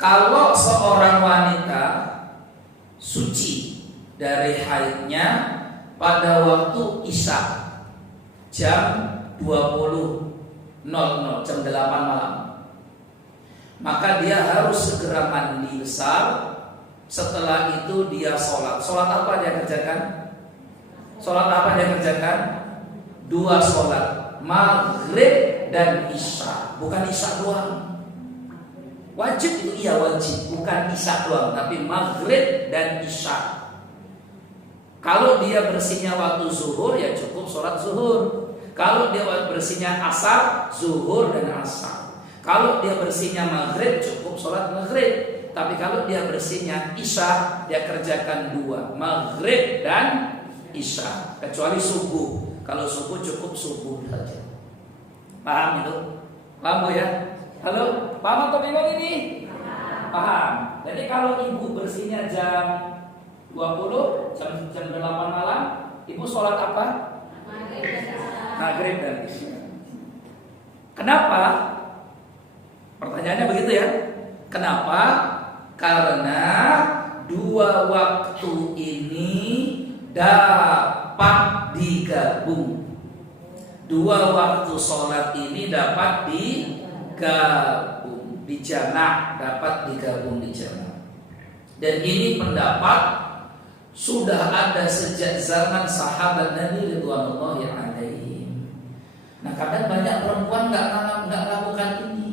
Kalau seorang wanita suci dari haidnya pada waktu isya jam 20.00, jam 8 malam, maka dia harus segera mandi besar. Setelah itu dia sholat. Sholat apa dia kerjakan? Sholat apa dia kerjakan? 2 sholat, maghrib dan isya. Bukan isya doang. Wajib itu iya wajib, bukan isya doang, tapi maghrib dan isya. Kalau dia bersihnya waktu zuhur ya cukup sholat zuhur. Kalau dia bersihnya asar, zuhur dan asar. Kalau dia bersihnya maghrib cukup sholat maghrib. Tapi kalau dia bersihnya isya, dia kerjakan 2, maghrib dan isya. Kecuali subuh. Kalau subuh cukup subuh saja. Paham itu? Paham ya? Halo? Paham atau bingung ini? Paham. Jadi kalau ibu bersihnya jam 20, jam 8 malam, ibu sholat apa? Maghrib dan isya. Kenapa? Pertanyaannya begitu ya. Kenapa? Karena 2 waktu ini dapat digabung. 2 waktu sholat ini dapat digabung. di jana', dapat digabung di jana'. Dan ini pendapat sudah ada sejak zaman sahabat Nabi ridwanullahi alaihim. Nah, kadang banyak perempuan nggak lakukan ini.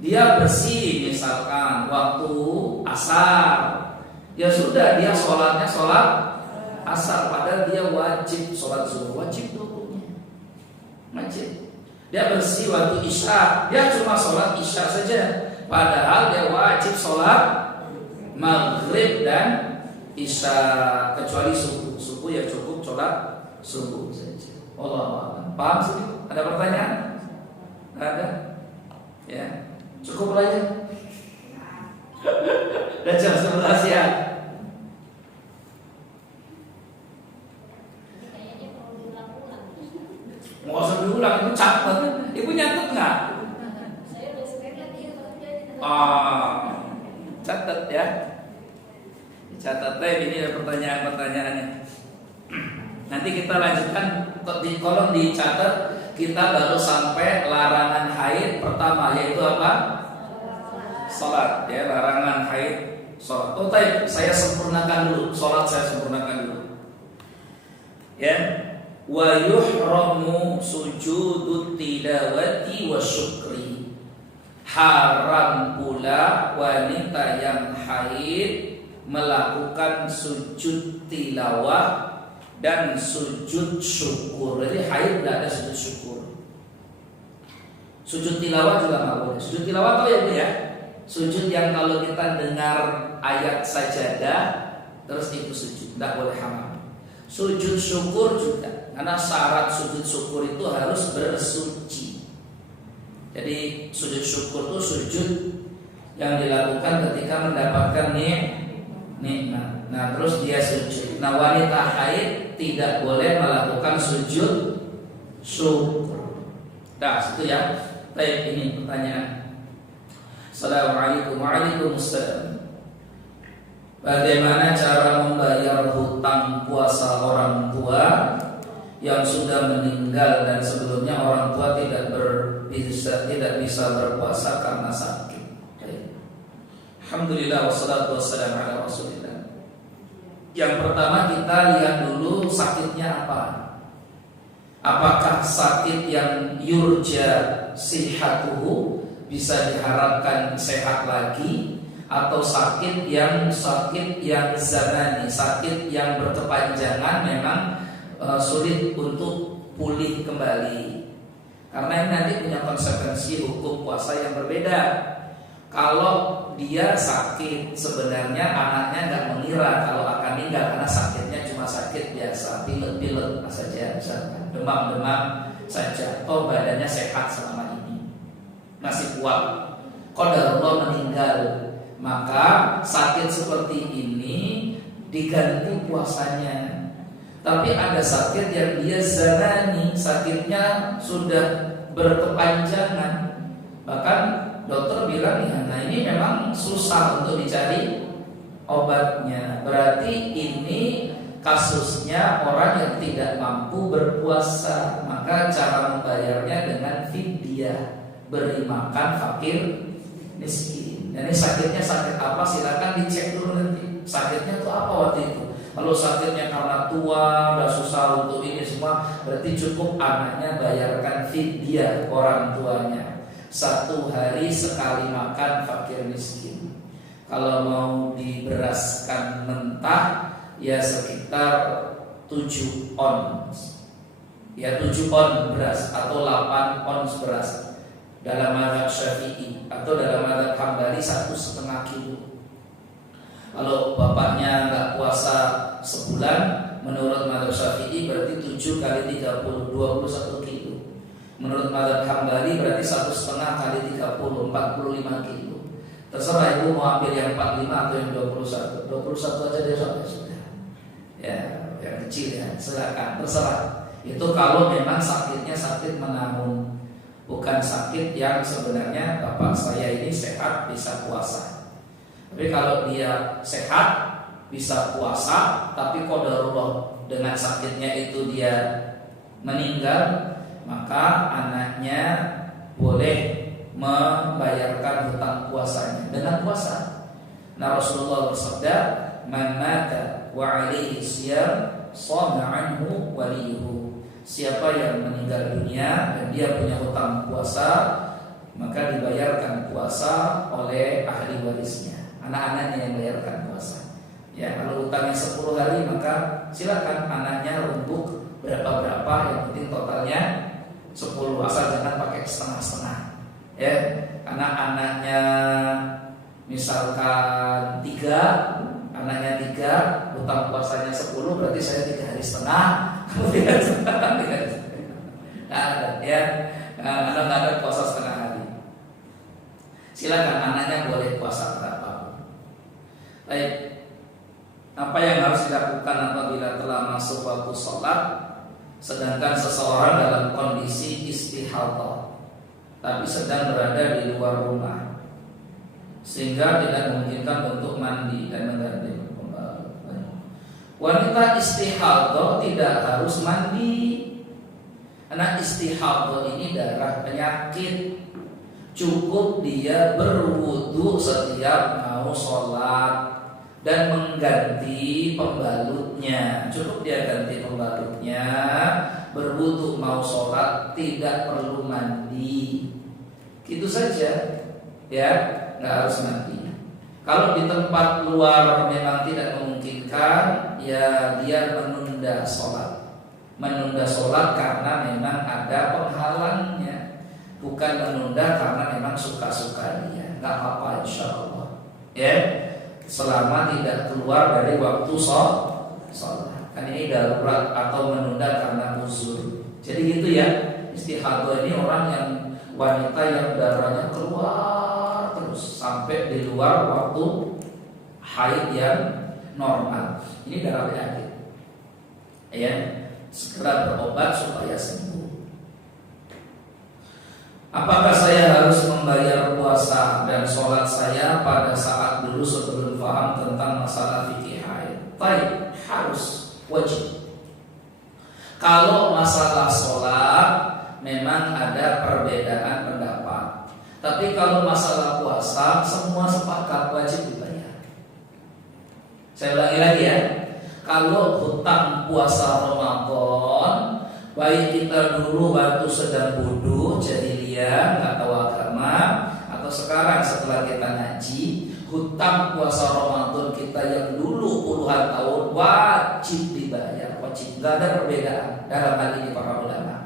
Dia bersih misalkan waktu asar, ya sudah dia sholatnya sholat asar, padahal dia wajib sholat zuhur, wajib hukumnya, wajib. Dia bersih waktu isya, dia cuma sholat isya saja, padahal dia wajib sholat maghrib dan isya, kecuali subuh ya cukup sholat subuh saja. Allah paham sih? Ada pertanyaan? Ada? Ya, cukup lah ya. Dan jam 11 ya. Kayaknya perlu diulang-ulang. Mau usah diulang, itu catat. Ibu nyatet nggak? Saya udah sering lagi kalau Catat ya. Catat deh, ini ada pertanyaan-pertanyaannya. Nanti kita lanjutkan di kolom dicatat. Kita baru sampai larangan haid pertama, yaitu apa? Salat ya, larangan haid salat. Oh, baik, saya sempurnakan dulu. Salat saya sempurnakan dulu. Ya. Wa yuhramu sujudut tilawati wa syukri. Haram pula wanita yang haid melakukan sujud tilawah dan sujud syukur. Jadi haid tidak ada sujud syukur. Sujud tilawah juga nggak boleh. Sujud tilawah tahu ya Bu ya? Sujud yang kalau kita dengar ayat sajadah terus itu sujud, tidak boleh haram. Sujud syukur juga, karena syarat sujud syukur itu harus bersuci. Jadi sujud syukur itu sujud yang dilakukan ketika mendapatkan nikmat. Nah, terus dia sujud. Nah, wanita haid tidak boleh melakukan sujud syukur. Nah, situ ya. Baik, ini pertanyaan. Assalamualaikum. Waalaikumsalam. Bagaimana cara membayar hutang puasa orang tua yang sudah meninggal dan sebelumnya orang tua tidak bisa berpuasa karena sakit? Baik. Alhamdulillah wassalatu wassalamu ala Rasulillah. Yang pertama kita lihat dulu sakitnya apa. Apakah sakit yang yurja sihatuhu, bisa diharapkan sehat lagi, atau sakit yang zamani, sakit yang berkepanjangan memang sulit untuk pulih kembali. Karena ini nanti punya konsekuensi hukum puasa yang berbeda. Kalau dia sakit, sebenarnya anaknya nggak mengira kalau akan meninggal karena sakitnya cuma sakit biasa, pilek-pilek saja, misalkan demam-demam saja, atau badannya sehat selama ini, masih kuat. Qadarullah meninggal, maka sakit seperti ini diganti puasanya. Tapi ada sakit yang dia zamani, sakitnya sudah berkepanjangan, bahkan dokter bilang ya, nah ini memang susah untuk dicari obatnya. Berarti ini kasusnya orang yang tidak mampu berpuasa, maka cara membayarnya dengan fidyah, beri makan fakir miskin. Dan ini sakitnya sakit apa? Silakan dicek dulu nanti. Sakitnya itu apa waktu itu? Kalau sakitnya karena tua, udah susah untuk ini semua, berarti cukup anaknya bayarkan fidyah orang tuanya. 1 hari sekali makan fakir miskin. Kalau mau diberaskan mentah, ya sekitar 7 ons. Ya 7 on beras atau 8 ons beras dalam mazhab Syafi'i, atau dalam mazhab Hambali 1,5 kilo. Kalau bapaknya nggak puasa sebulan, menurut mazhab Syafi'i berarti 7 kali 30, 21 kilo. Menurut mazhab Hambali berarti 1,5 kali 30, 45 kilo. Terserah ibu mau ambil yang 45 atau yang 21. 21 aja deh sudah. Ya, yang kecil ya, silakan, terserah. Itu kalau memang sakitnya sakit menahun, bukan sakit yang sebenarnya bapak saya ini sehat bisa puasa. Tapi kalau dia sehat bisa puasa, tapi qadarullah dengan sakitnya itu dia meninggal, maka anaknya boleh membayarkan hutang puasanya dengan puasa. Nah, Rasulullah bersabda, "Man mata wa alaihi siyam, shama anhu waliyuhu." Siapa yang meninggal dunia dan dia punya hutang puasa, maka dibayarkan puasa oleh ahli warisnya, anak-anaknya yang bayarkan puasa. Ya, kalau hutangnya 10 hari maka silakan anaknya untuk berapa-berapa, yang penting totalnya 10, asal jangan pakai setengah-setengah. Ya, karena anaknya misalkan 3, hutang puasanya 10, berarti saya 3 hari setengah, kemudian ya, karena nggak ada puasa setengah hari. Silakan anaknya boleh puasa berapa. Baik, apa yang harus dilakukan apabila telah masuk waktu sholat, sedangkan seseorang dalam kondisi istihadah, tapi sedang berada di luar rumah, sehingga tidak memungkinkan untuk mandi dan mengganti pembalut. Wanita istihadah tidak harus mandi, karena istihadah ini darah penyakit. Cukup dia berwudu setiap mau sholat dan mengganti pembalutnya. Cukup dia ganti pembalutnya, berwudu mau sholat, tidak perlu mandi. Gitu saja, ya, nggak harus mandi. Kalau di tempat luar memang tidak memungkinkan, ya dia menunda sholat. Menunda sholat karena memang ada penghalangnya, bukan menunda karena memang suka-suka dia. Nggak apa-apa, insya Allah, ya, selama tidak keluar dari waktu sholat. Kan ini darurat atau menunda karena uzur. Jadi gitu ya. Istihadah ini orang yang wanita yang darahnya keluar terus sampai di luar waktu haid yang normal. Ini darah penyakit. Ya, segera berobat supaya sembuh. Apakah saya harus membayar puasa dan sholat saya pada saat dulu sebelum paham tentang masalah fikih haid? Baik, harus, wajib. Kalau masalah sholat memang ada perbedaan pendapat, tapi kalau masalah puasa semua sepakat wajib dibayar. Saya ulangi lagi ya. Kalau hutang puasa Ramadan, baik kita dulu waktu sedang bodoh, jahiliyah, nggak tahu agama, atau sekarang setelah kita ngaji, hutang puasa Ramadan kita yang dulu puluhan tahun wajib dibayar, wajib. Nggak ada perbedaan dalam hal ini para ulama.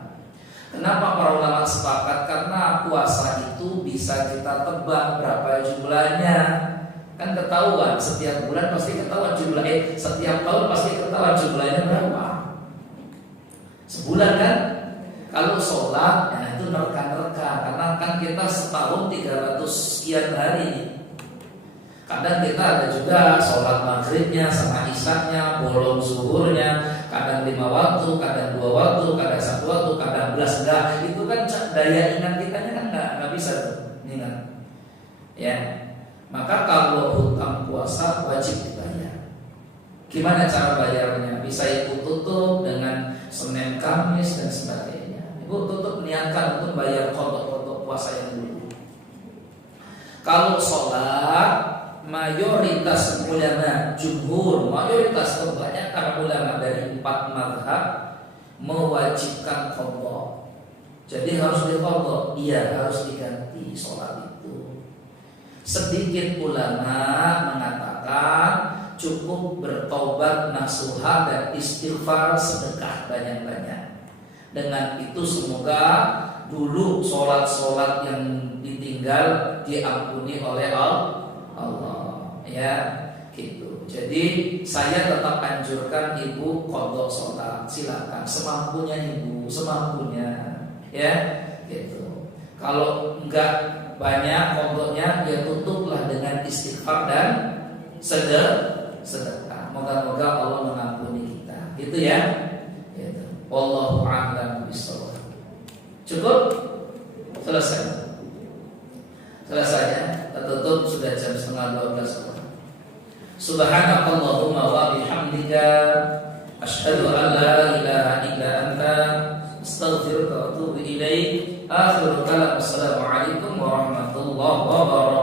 Kenapa para ulama sepakat? Karena puasa itu bisa kita tebak berapa jumlahnya. Kan ketahuan setiap bulan pasti ketahuan jumlahnya, setiap tahun pasti ketahuan jumlahnya berapa. Sebulan kan? Kalau sholat, ya itu nerka-nerka, karena kan kita setahun 300 sekian hari. Kadang kita ada juga sholat maghribnya sama isyaknya, bolong zuhurnya, kadang 5 waktu, kadang 2 waktu, kadang 1 waktu, kadang 11 enggak. Itu kan daya ingat kitanya kan nggak bisa ingat. Ya. Maka kalau hutang puasa wajib dibayar. Gimana cara bayarnya? Bisa ibu tutup dengan Senin, Kamis dan sebagainya. Ibu tutup niatkan untuk bayar kodok puasa yang dulu. Kalau sholat, mayoritas ulama jumhur, mayoritas kebanyakan ulama dari 4 mazhab mewajibkan kodok. Jadi harus dikodok, iya harus diganti sholat itu. Sedikit ulama mengatakan cukup bertobat nasuha dan istighfar sedekah banyak-banyak. Dengan itu semoga dulu sholat-sholat yang ditinggal diampuni oleh Allah. Ya, gitu. Jadi saya tetap anjurkan ibu qadha sholat. Silakan semampunya ibu, semampunya. Ya, gitu. Kalau enggak banyak pokoknya ya tutuplah dengan istighfar dan sedekah. Moga-moga Allah mengampuni kita. Gitu ya. Gitu. Wallahu a'lam bishawab. Cukup? Selesai. Selesai ya. Tertutup sudah jam 11:30. Subhanakallahumma wa bihamdika asyhadu an la ilaha illa anta astaghfiruka wa atubu ilaik. Akhirul kalam. Assalamualaikum warahmatullahi wabarakatuh. ظهر